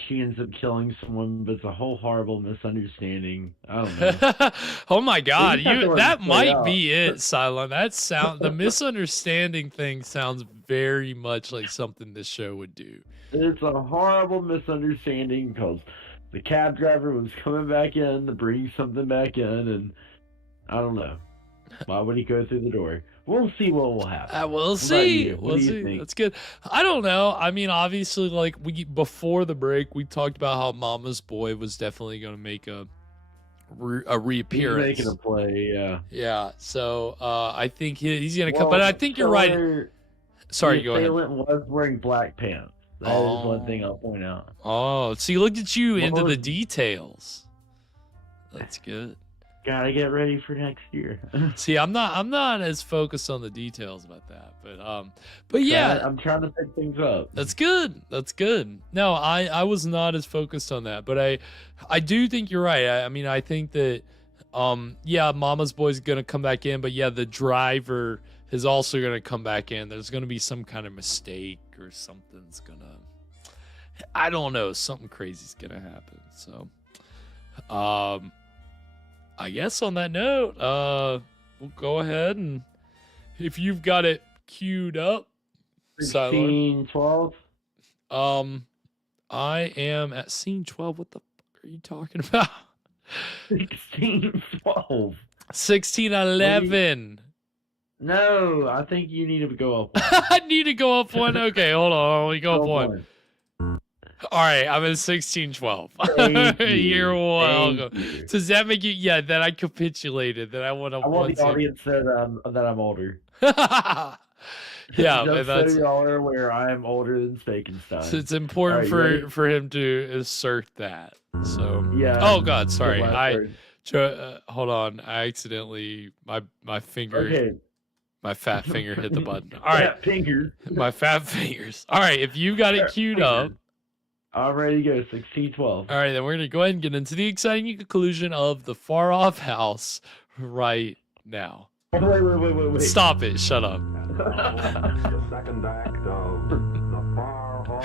she ends up killing someone, but it's a whole horrible misunderstanding. I don't know. Oh my god, that might be it, Cylon. The misunderstanding thing sounds very much like something this show would do. It's a horrible misunderstanding because the cab driver was coming back in to bring something back in, and I don't know. Why would he go through the door? We'll see what will happen. We'll see. What do you think? That's good. I don't know. I mean, obviously, like before the break, we talked about how Mama's Boy was definitely going to make a reappearance. He's making a play, yeah. Yeah. So I think he's going to come. But I think you're right. Sorry, go ahead. The assailant was wearing black pants. That is one thing I'll point out. Oh, see, look at you into the details. That's good. Gotta get ready for next year. See, I'm not as focused on the details about that, but yeah, I'm trying to pick things up. That's good. No, I was not as focused on that, but I do think you're right. I mean, I think that Mama's Boy's gonna come back in, but the driver is also gonna come back in. There's gonna be some kind of mistake or something's gonna, I don't know, something crazy's gonna happen. So, I guess on that note, we'll go ahead, and if you've got it queued up, 12. I am at scene 12. What the fuck are you talking about? 16, 12. 16, 11. No, I think you need to go up. I need to go up one. Okay, hold on. We go up one. All right, I'm at 16-12. You're welcome. Does that make you? Yeah, that I capitulated. That I want to. I want the audience that I'm older. Yeah, just that's. So y'all are aware, I am older than Spakenstein. So it's important for him to assert that. So yeah. Oh God, sorry. Hold on. I accidentally my finger. Okay. My fat finger hit the button. All right. Fat fingers. My fat fingers. All right. If you got it queued up. I'm ready to go. 16-12. All right, then we're gonna go ahead and get into the exciting conclusion of the far off house right now. Wait. Stop it. Shut up. The second act of The Far Off House,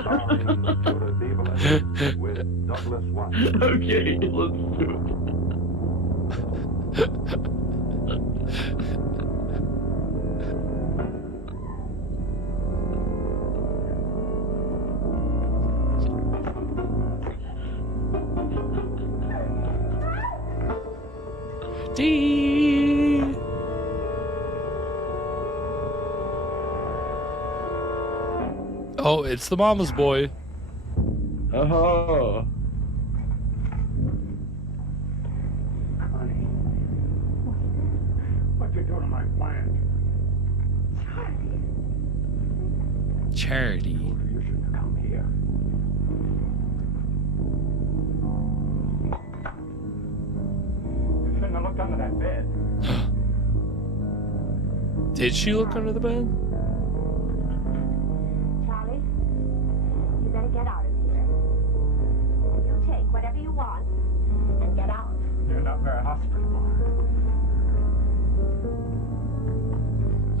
starring Judah Deeble with Douglas Watson. Okay, let's do D. Oh, it's the mama's boy. Oh. Honey, what you doing to my plant? Charity. You shouldn't come here. You shouldn't have looked under that bed. Did she look under the bed? Charlie, you better get out of here. And you take whatever you want and get out. You're not very hospitable.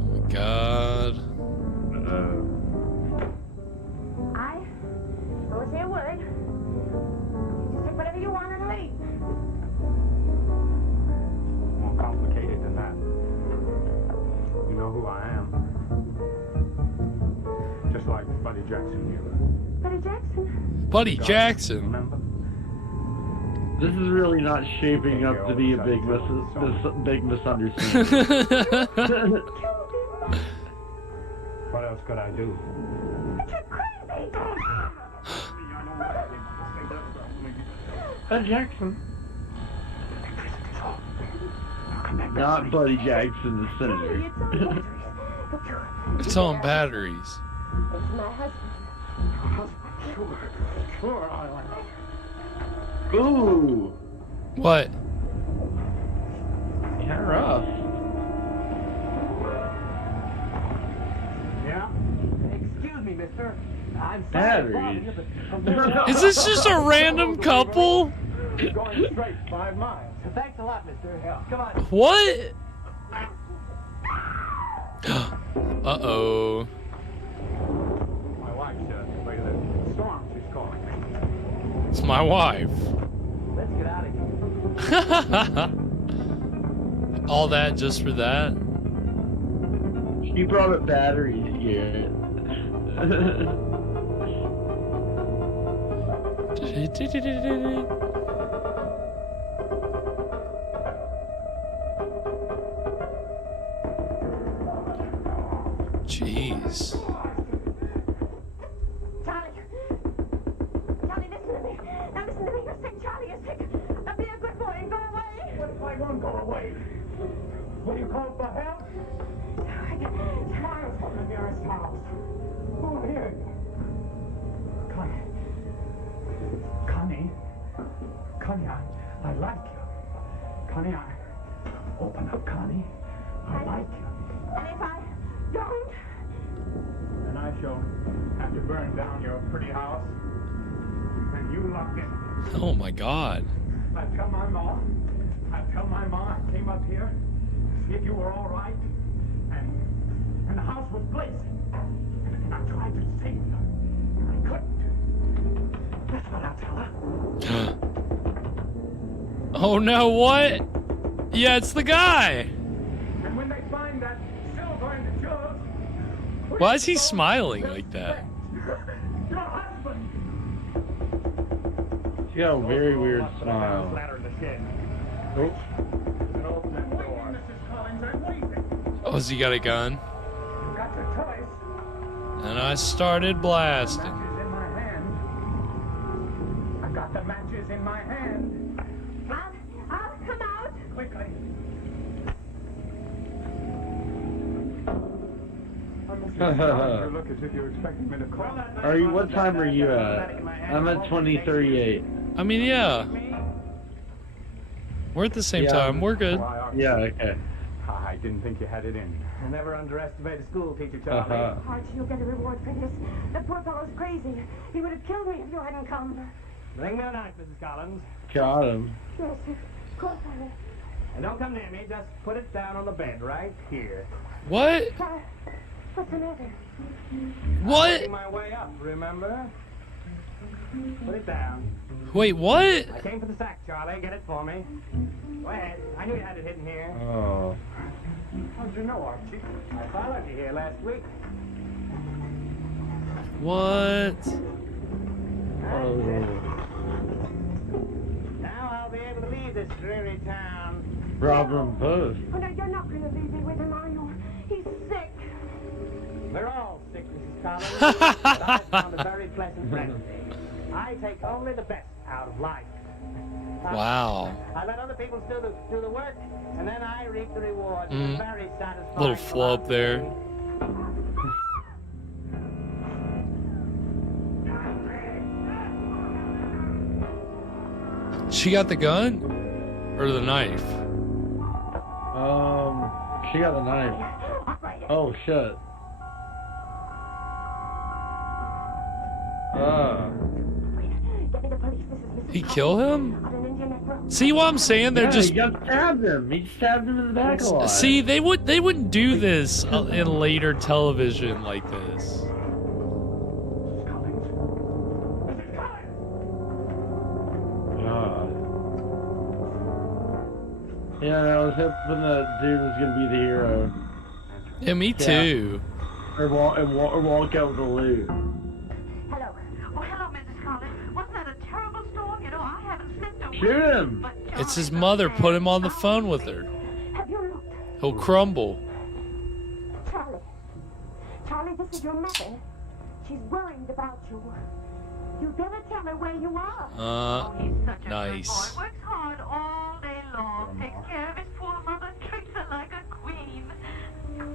Oh my God. I won't say a word. Just take whatever you want and leave. More complicated than that. You know who I am. Just like Buddy Jackson here. Buddy Jackson? Buddy Jackson. Remember? This is really not shaping up to be a big misunderstanding. What else could I do? Buddy Jackson. Not Buddy Jackson, the senator. It's on batteries. It's my husband. Sure, I like it. Ooh. What? Kind of rough. Yeah? Excuse me, mister. I'm sorry to Batteries. bother you, but from there Is this just a random couple? you're going straight 5 miles. Thanks a lot, mister. Yeah. Come on. What? Uh-oh. My wife said, wait a minute, storm, she's calling me. It's my wife. Let's get out of here. All that just for that? She brought up batteries here. Jeez. Charlie! Charlie, listen to me. Now listen to me. You're sick. Charlie is sick. Now be a good boy and go away. What if I won't go away? Will you call for help? Miles from the nearest house. Who'll hear you? Connie, I like you. Connie, open up, Connie. I like you. And if I don't? And I shall have to burn down your pretty house. And you locked in. Oh my God. I tell my mom I came up here to see if you were all right. And the house was blazing. And I tried to save you. And I couldn't. That's what I'll tell her. Oh no, what? Yeah, it's the guy. And when they find that silver in the jug, Why is he smiling like that? your husband. She got a very weird smile. Ladder in the shed. Oops. Open that door. Mrs. Collins, I'm waiting. Oh, has he got a gun? You got your choice. And I started blasting. Matches in my hand. I got the matches in my hand. I'll come out. Quickly. You look as if you're expecting me to call. Are you? What time are you at? I'm at 20:38. I mean, yeah. We're at the same time. We're good. Yeah. Okay. I didn't think you had it in. Never underestimate a school teacher, Charlie. Archie, you'll get a reward for this. The poor fellow's crazy. He would have killed me if you hadn't come. Bring me a knife, Mrs. Collins. Got him. Yes, of course I will. And don't come near me. Just put it down on the bed right here. What? What's the matter? What? Making my way up, remember? Put it down. Wait, what? I came for the sack, Charlie. Get it for me. Go ahead. I knew you had it hidden here. Oh. How'd you know, Archie? I followed you here last week. What? Oh. Now I'll be able to leave this dreary town. Rob them both. Oh, no, you're not going to leave me with him, are you? He's sick. We're all sick, Mrs. Collins. But I found a very pleasant remedy. I take only the best out of life. Wow. I let other people do the work, and then I reap the reward. It's very satisfying. Little flub there. She got the gun? Or the knife? She got the knife. Oh shit. Get me the police. This is Mrs. He kill him? Collins on an Indian neck. See what I'm saying? They're just He got stabbed him. He stabbed him in the back a lot. see. They wouldn't do this in later television like this. Yeah, I was hoping that dude was gonna be the hero. Yeah, me too. Or walk out with the loot. Hello. Oh, hello, Mrs. Collins. Wasn't that a terrible storm? You know, I haven't slept a Shoot wink. him! But It's his mother. Put him on the phone with her. Have you looked? He'll crumble. Charlie. Charlie, this is your mother. She's worried about you. You better tell her where you are. Oh, he's such a Nice. good boy. Works hard all day long. Takes care of his poor mother. Treats her like a queen.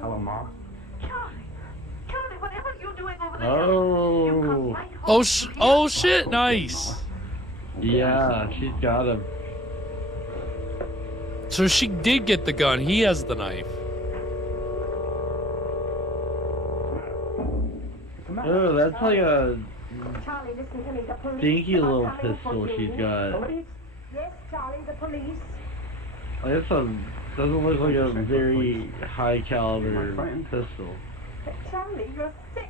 Hello, Ma. Charlie, whatever you're doing over there. Oh. You come right home. Oh shit! Nice. Yeah, she's got him. So she did get the gun. He has the knife. Oh, that's like a Charlie, listen to me. The police stinky are little coming pistol for she's you. got. Police? Yes, Charlie, the police. I guess doesn't look like a very high caliber pistol. Charlie, you're sick.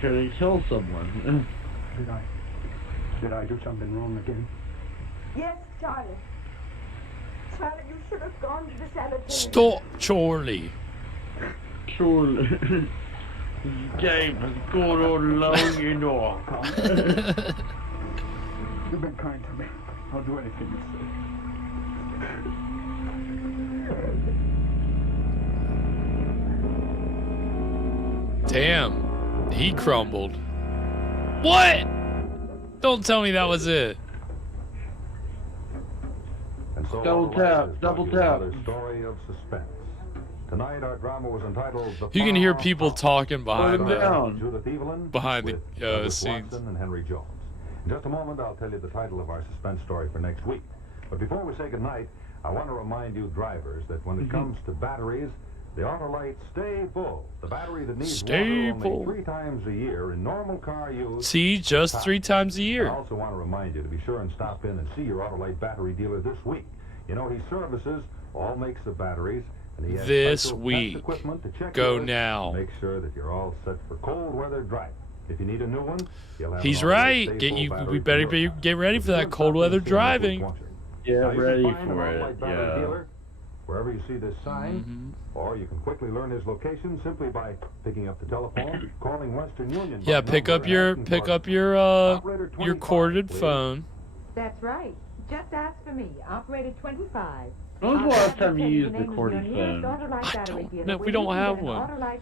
Could he kill someone? Did I do something wrong again? Yes, Charlie. Charlie, you should have gone to the sanitarium. Stop, Charlie. Surely. This game has gone on long enough. You've been kind to me. I'll do anything you say. Damn, he crumbled. What? Don't tell me that was it. And so Double all the tap, rest is double talking tap. about a story of suspense. Tonight our drama was entitled The You can hear Far people House. talking behind Put the. it down. Judith Evelyn Behind the, with Douglas scenes. Watson and Henry Jones. In just a moment, I'll tell you the title of our suspense story for next week. But before we say goodnight, I want to remind you drivers that when it comes to batteries, the Autolite Stay Full, the battery that needs Stay water full. only 3 times a year in normal car use. See, just 3 times a I year. also want to remind you to be sure and stop in and see your Autolite battery dealer this week. You know, he services all makes of batteries, and he has This special test week. equipment to check Go yours. now. Make sure that you're all set for cold weather driving. If you need a new one, he'll have He's an Autolite right. Stay Get Full you. battery We better for your be, car. get ready for Be sure that and cold stop in weather and see him if driving. you want to. Yeah, Now, you can ready find an for Autolite it. battery Yeah. dealer wherever you see this sign, or you can quickly learn his location simply by picking up the telephone, calling Western Union. Yeah, by pick number up your and asking for your Operator 25, corded please. phone. That's right. just ask for me, operator 25. When was the last time you used the cording phone? No, we don't have one. I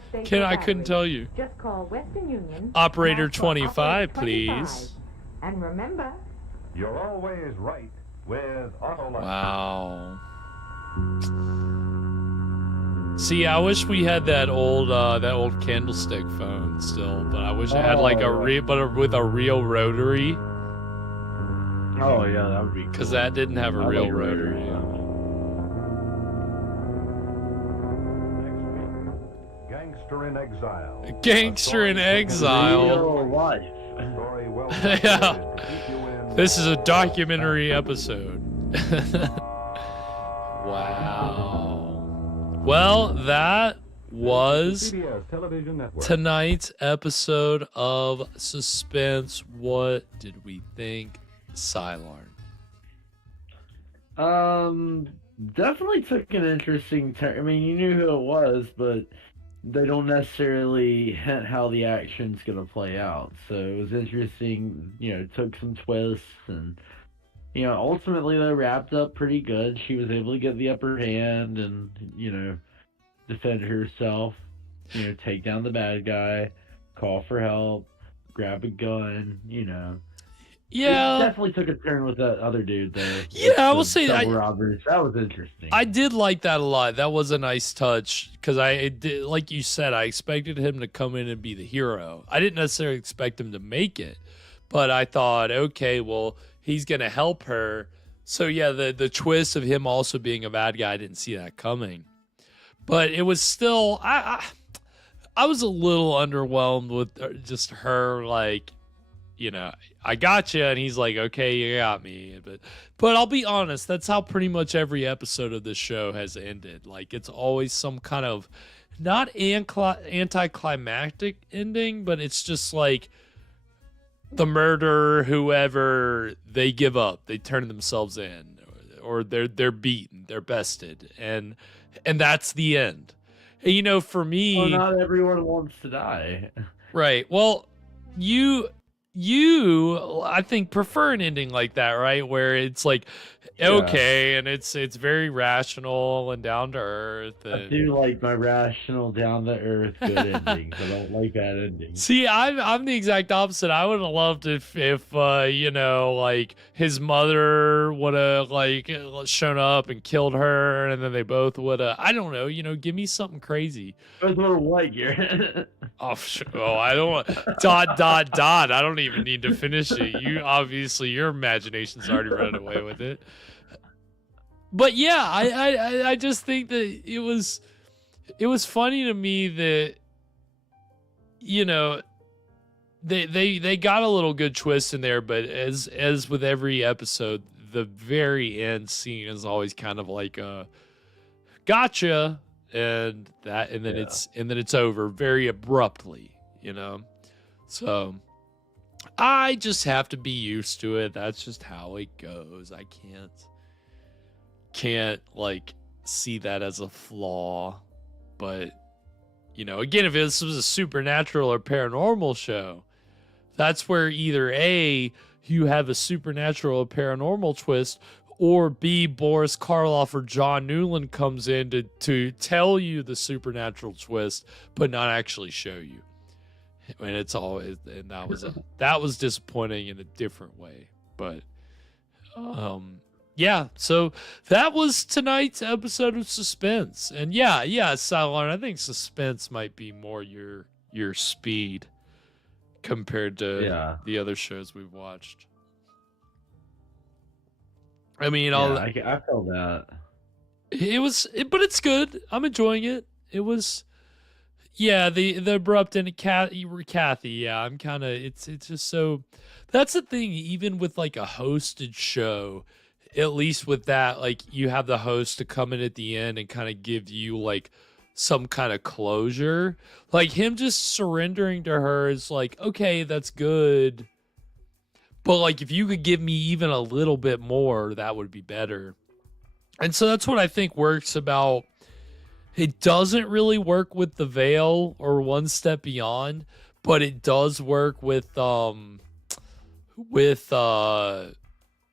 couldn't tell you. Just call Western Union. Operator 25, please. And remember, You're always right with Autolite. Wow. See, I wish we had that old candlestick phone still, but I wish I had like with a real rotary. Oh yeah, that would be cool. Because that didn't have a real rotary. Gangster in Exile. Gangster in Exile. Real life. Story well Yeah. to keep you in. This is a documentary episode. Wow. Well, that was CBS Television Network. tonight's episode of Suspense. What did we think, Cylon? Definitely took an interesting turn. I mean, you knew who it was, but they don't necessarily hint how the action's gonna play out. So it was interesting. Took some twists, and ultimately they wrapped up pretty good. She was able to get the upper hand, and defend herself. Take down the bad guy, call for help, grab a gun. Yeah, it definitely took a turn with that other dude there. Yeah, I will say that. Robbers. That was interesting. I did like that a lot. That was a nice touch because like you said, I expected him to come in and be the hero. I didn't necessarily expect him to make it, but I thought, okay, well, he's gonna help her. So yeah, the twist of him also being a bad guy, I didn't see that coming. But it was still, I was a little underwhelmed with just her, like, I got you, and he's like, okay, you got me. But I'll be honest, that's how pretty much every episode of this show has ended. Like, it's always some kind of not anticlimactic ending, but it's just like the murderer, whoever, they give up, they turn themselves in, or they're beaten, they're bested, and that's the end. And, for me, well, not everyone wants to die. Right. Well, you I think prefer an ending like that, right? Where it's like, okay, and it's very rational and down to earth. And... I do like my rational, down to earth good endings. I don't like that ending. See, I'm the exact opposite. I would have loved if like his mother would have like shown up and killed her, and then they both would have. I don't know. Give me something crazy. That's what white gear. I don't want ... I don't even need to finish it. You obviously your imagination's already running away with it. But yeah, I just think that it was funny to me that they got a little good twist in there, but as with every episode, the very end scene is always kind of like a gotcha, and then it's over very abruptly, So I just have to be used to it. That's just how it goes. I can't like see that as a flaw. But again, if this was a supernatural or paranormal show, that's where either A, you have a supernatural or paranormal twist, or B, Boris Karloff or John Newland comes in to tell you the supernatural twist, but not actually show you. And it's always, and that was disappointing in a different way. But yeah, so that was tonight's episode of Suspense. And yeah, Cylon, I think Suspense might be more your speed compared to the other shows we've watched. I mean, I feel that. But it's good. I'm enjoying it. It was, the abrupt and Kathy. Yeah, I'm kind of. It's just so. That's the thing. Even with like a hosted show, at least with that, like you have the host to come in at the end and kind of give you like some kind of closure. Like him just surrendering to her is like, okay, that's good. But like if you could give me even a little bit more, that would be better. And so that's what I think works about. It doesn't really work with The Veil or One Step Beyond, but it does work with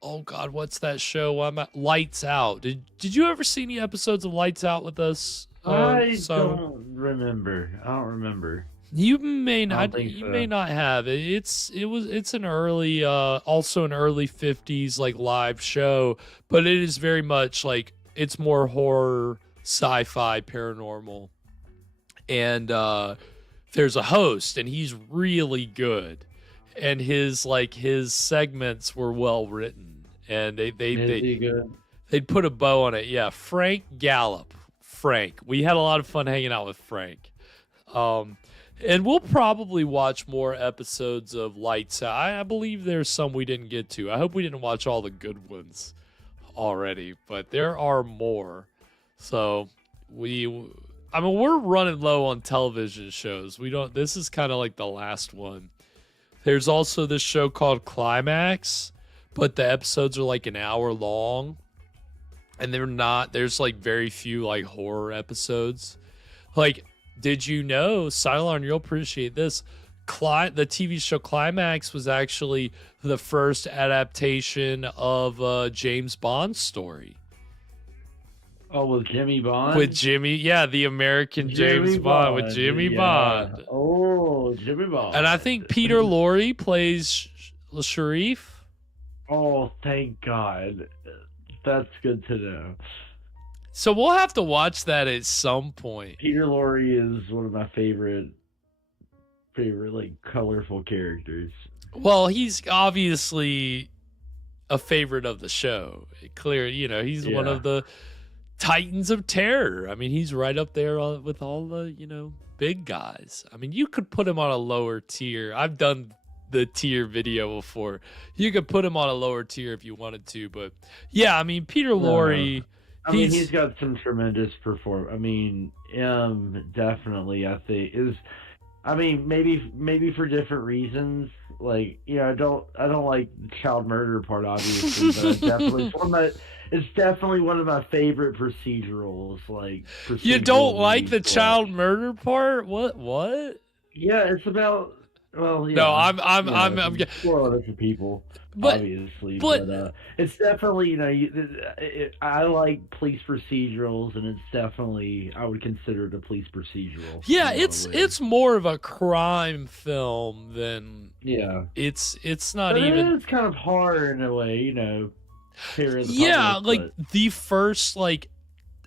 oh God, what's that show? Lights Out. Did you ever see any episodes of Lights Out with us? I So don't remember. I don't remember. you may I not. don't think You so. may not have it. It's an early, also an early '50s like live show, but it is very much like it's more horror, sci-fi, paranormal, and there's a host, and he's really good, and his segments were well written, and Is he good? they'd put a bow on it. Yeah, Frank Gallup. Frank. We had a lot of fun hanging out with Frank. And we'll probably watch more episodes of Lights Out. I believe there's some we didn't get to. I hope we didn't watch all the good ones already, but there are more. So we're running low on television shows. This is kind of like the last one. There's also this show called Climax, but the episodes are like an hour long. And there's like very few like horror episodes. Like, did you know, Cylon, you'll appreciate this, the TV show Climax was actually the first adaptation of James Bond's story. Oh, with Jimmy Bond? With Jimmy, yeah, the American James Bond with Jimmy Bond. Oh, Jimmy Bond. And I think Peter Lorre plays Sharif. Oh, thank God. That's good to know. So we'll have to watch that at some point. Peter Lorre is one of my favorite like colorful characters. Well, he's obviously a favorite of the show. Clear, he's one of the titans of terror. I mean, he's right up there with all the, big guys. I mean, you could put him on a lower tier. I've done the tier video before. You could put him on a lower tier if you wanted to, but yeah, I mean, Peter Lorre. He's got some tremendous performance. I mean, definitely. I think maybe for different reasons. Like, I don't like the child murder part, obviously, but it's definitely one of my favorite procedurals. Like, you don't like the movies, child murder part? What? Yeah, it's about. Well, no, I'm spoiling it for people, obviously, but it's definitely I like police procedurals, and it's definitely I would consider it a police procedural. Yeah, it's more of a crime film than it's not but even. It's kind of horror in a way, Yeah, like the first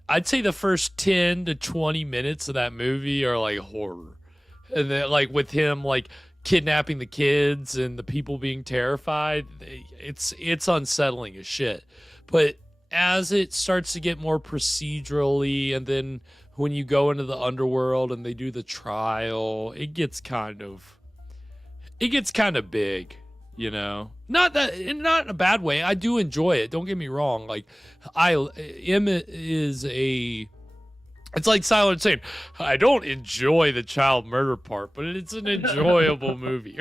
I'd say the first 10 to 20 minutes of that movie are like horror, and then like with him kidnapping the kids and the people being terrified, it's unsettling as shit. But as it starts to get more procedurally, and then when you go into the underworld and they do the trial, it gets kind of big, not in a bad way. I do enjoy it, don't get me wrong. Like, Emmett is it's like Silent saying, I don't enjoy the child murder part, but it's an enjoyable movie.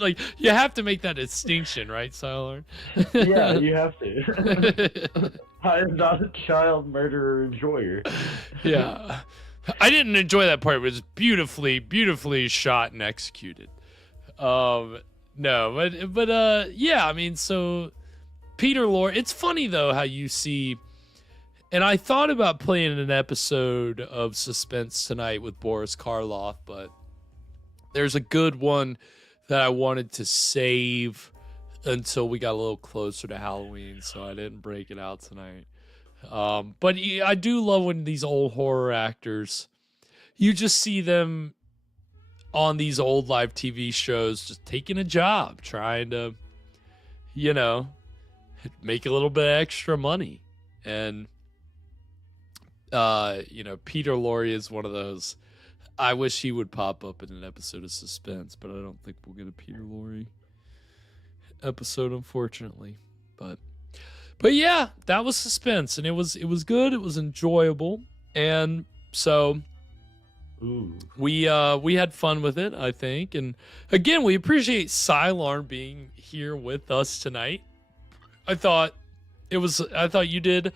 Like, you have to make that distinction, right, Silent? Yeah, you have to. I am not a child murderer enjoyer. Yeah. I didn't enjoy that part. It was beautifully shot and executed. No, but yeah, I mean, so Peter Lorre, it's funny though how you see. And I thought about playing an episode of Suspense tonight with Boris Karloff, but there's a good one that I wanted to save until we got a little closer to Halloween, so I didn't break it out tonight. But I do love when these old horror actors, you just see them on these old live TV shows just taking a job, trying to, make a little bit of extra money. And Peter Lorre is one of those. I wish he would pop up in an episode of Suspense, but I don't think we'll get a Peter Lorre episode, unfortunately. But yeah, that was Suspense, and it was good. It was enjoyable, and so we had fun with it, I think. And again, we appreciate Cylon being here with us tonight. I thought you did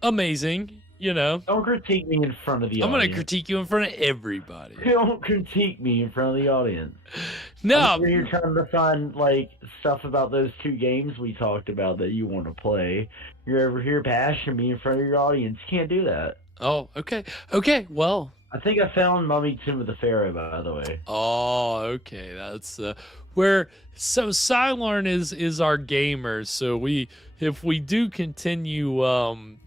amazing. you know. Don't critique me in front of the I'm audience. going to critique you in front of everybody. Don't critique me in front of the audience. No. You're trying to find, like, stuff about those 2 games we talked about that you want to play. You're over here bashing me in front of your audience. You can't do that. Oh, okay. Okay, well. I think I found Mummy Tomb of the Pharaoh, by the way. Oh, okay. That's where so Cylorn is our gamer. So if we do continue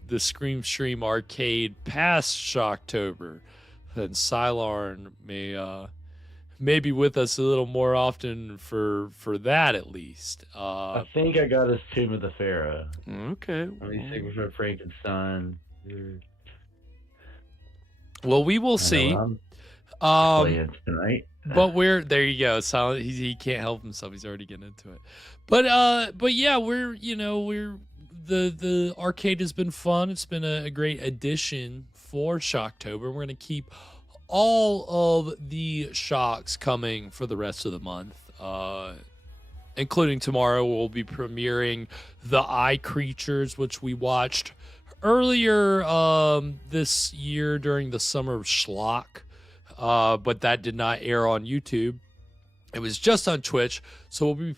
the Scream Stream arcade past Shocktober, then Cylorn may be with us a little more often for that at least. I think I got his Tomb of the Pharaoh. Okay. Let me see with Frankenstein. Well, we will see. Playing tonight. But there you go. Silent. He can't help himself. He's already getting into it. But yeah, we're the arcade has been fun. It's been a great addition for Shocktober. We're gonna keep all of the shocks coming for the rest of the month. Including tomorrow, we'll be premiering The Eye Creatures, which we watched earlier this year during the summer of Schlock, but that did not air on YouTube. It was just on Twitch, so we'll be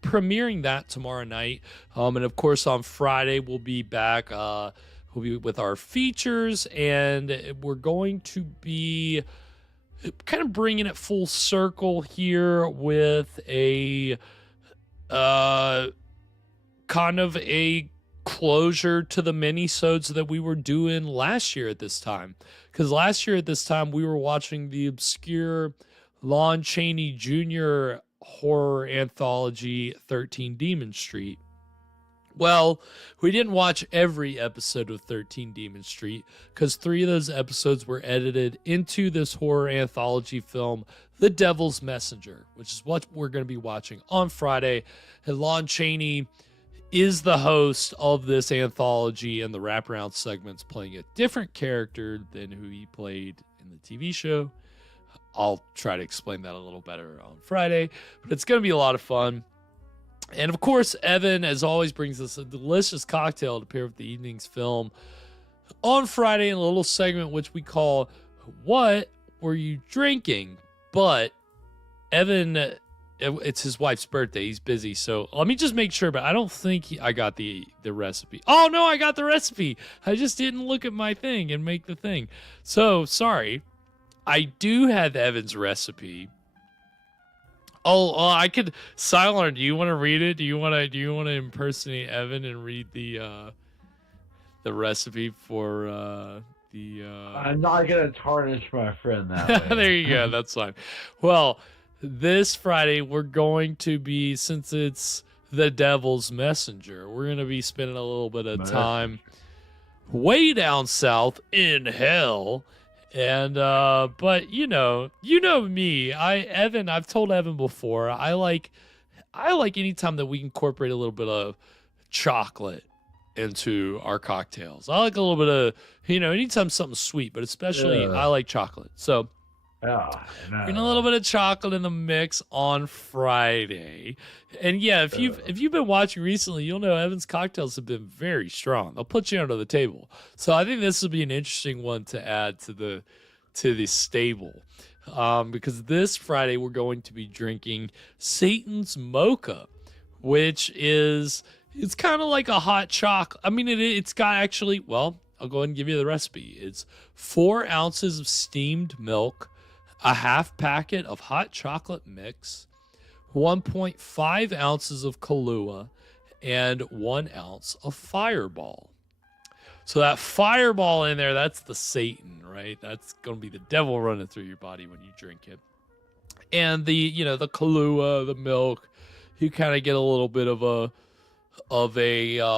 premiering that tomorrow night. And of course, on Friday, we'll be back. We'll be with our features, and we're going to be kind of bringing it full circle here with a kind of a closure to the mini-sodes that we were doing last year at this time. Because last year at this time, we were watching the obscure Lon Chaney Jr. horror anthology 13 Demon Street. Well, we didn't watch every episode of 13 Demon Street because 3 of those episodes were edited into this horror anthology film, The Devil's Messenger, which is what we're going to be watching on Friday. And Lon Chaney is the host of this anthology, and the wraparound segment's playing a different character than who he played in the TV show. I'll try to explain that a little better on Friday, but it's going to be a lot of fun. And of course, Evan, as always, brings us a delicious cocktail to pair with the evening's film on Friday in a little segment which we call What Were You Drinking? But Evan, it's his wife's birthday. He's busy. So let me just make sure, but I don't think I got the recipe. Oh, no, I got the recipe. I just didn't look at my thing and make the thing. So sorry. I do have Evan's recipe. Oh, I could. Cylorn, do you want to read it? Do you want to impersonate Evan and read the recipe for the? I'm not gonna tarnish my friend that way. There you go. That's fine. Well, this Friday we're going to be, since it's The Devil's Messenger, we're gonna be spending a little bit of time way down south in hell. And but you know me, I've told Evan before, I like anytime that we incorporate a little bit of chocolate into our cocktails. I like a little bit of, anytime something's sweet, but especially I like chocolate. So getting a little bit of chocolate in the mix on Friday. And yeah, if you've been watching recently, you'll know Evan's cocktails have been very strong. They'll put you under the table. So I think this will be an interesting one to add to the stable. Because this Friday we're going to be drinking Satan's Mocha, which it's kind of like a hot chocolate. I mean, it's got actually, well, I'll go ahead and give you the recipe. It's 4 ounces of steamed milk, a half packet of hot chocolate mix, 1.5 ounces of Kahlua, and 1 ounce of Fireball. So that Fireball in there, that's the Satan, right? That's going to be the devil running through your body when you drink it. And the Kahlua, the milk, you kind of get a little bit of a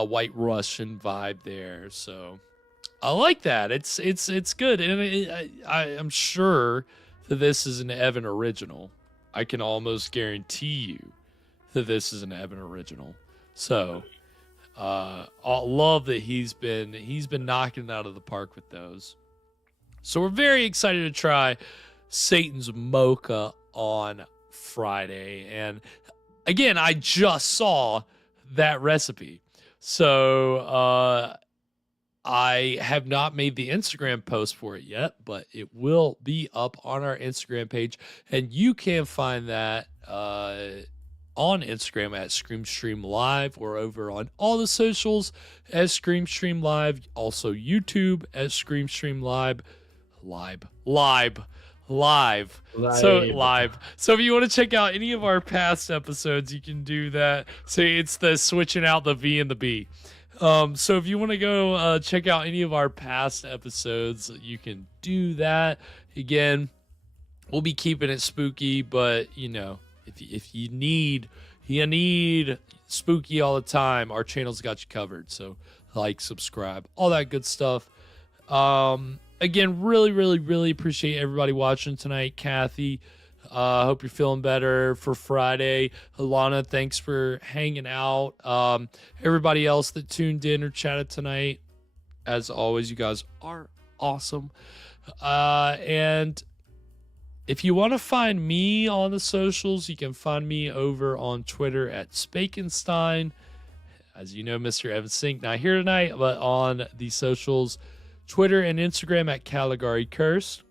White Russian vibe there. So I like that. It's good. And I'm sure that this is an Evan original. I can almost guarantee you that this is an Evan original. So I love that he's been knocking it out of the park with those. So we're very excited to try Satan's Mocha on Friday. And again, I just saw that recipe. So I have not made the Instagram post for it yet, but it will be up on our Instagram page, and you can find that on Instagram at ScreamStream Live, or over on all the socials as ScreamStream Live. Also YouTube as ScreamStream Live. So if you want to check out any of our past episodes, you can do that. So it's the switching out the V and the B. So if you want to go check out any of our past episodes, you can do that. Again, we'll be keeping it spooky, but you know, if you need spooky all the time, our channel's got you covered. So like, subscribe, all that good stuff. Again, really appreciate everybody watching tonight. Kathy, hope you're feeling better for Friday. Alana, thanks for hanging out. Everybody else that tuned in or chatted tonight, as always, you guys are awesome. And if you want to find me on the socials, you can find me over on Twitter at Spakenstein. As you know, Mr. Evan Sink not here tonight, but on the socials, Twitter and Instagram at Caligari Curse.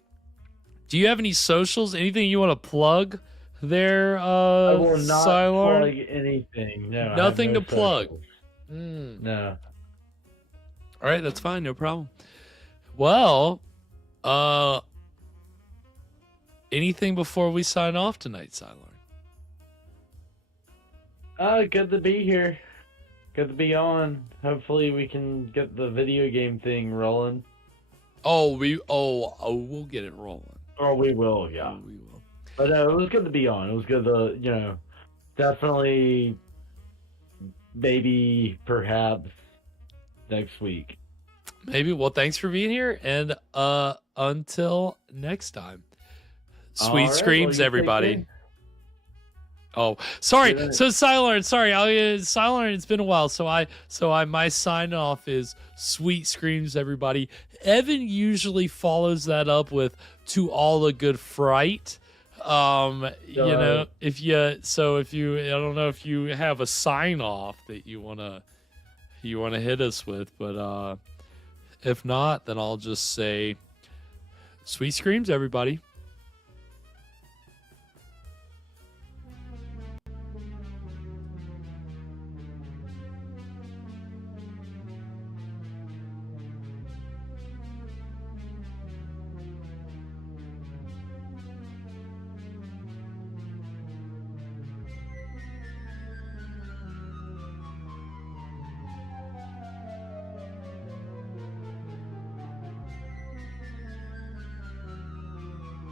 Do you have any socials? Anything you want to plug there, I will not Cylon? plug anything. No, Nothing to plug. socials. Mm. No. All right, that's fine, no problem. Well, anything before we sign off tonight, Cylon? Good to be here. Good to be on. Hopefully we can get the video game thing rolling. We'll get it rolling. Or we will, yeah. We will. But it was good to be on. It was good to, definitely, maybe, perhaps, next week. Maybe. Well, thanks for being here, and until next time. Sweet screams, everybody. Oh, sorry. So Cylon, Cylon, it's been a while. So my sign off is sweet screams, everybody. Evan usually follows that up with to all a good fright. If you I don't know if you have a sign off that you wanna hit us with, but if not, then I'll just say sweet screams, everybody.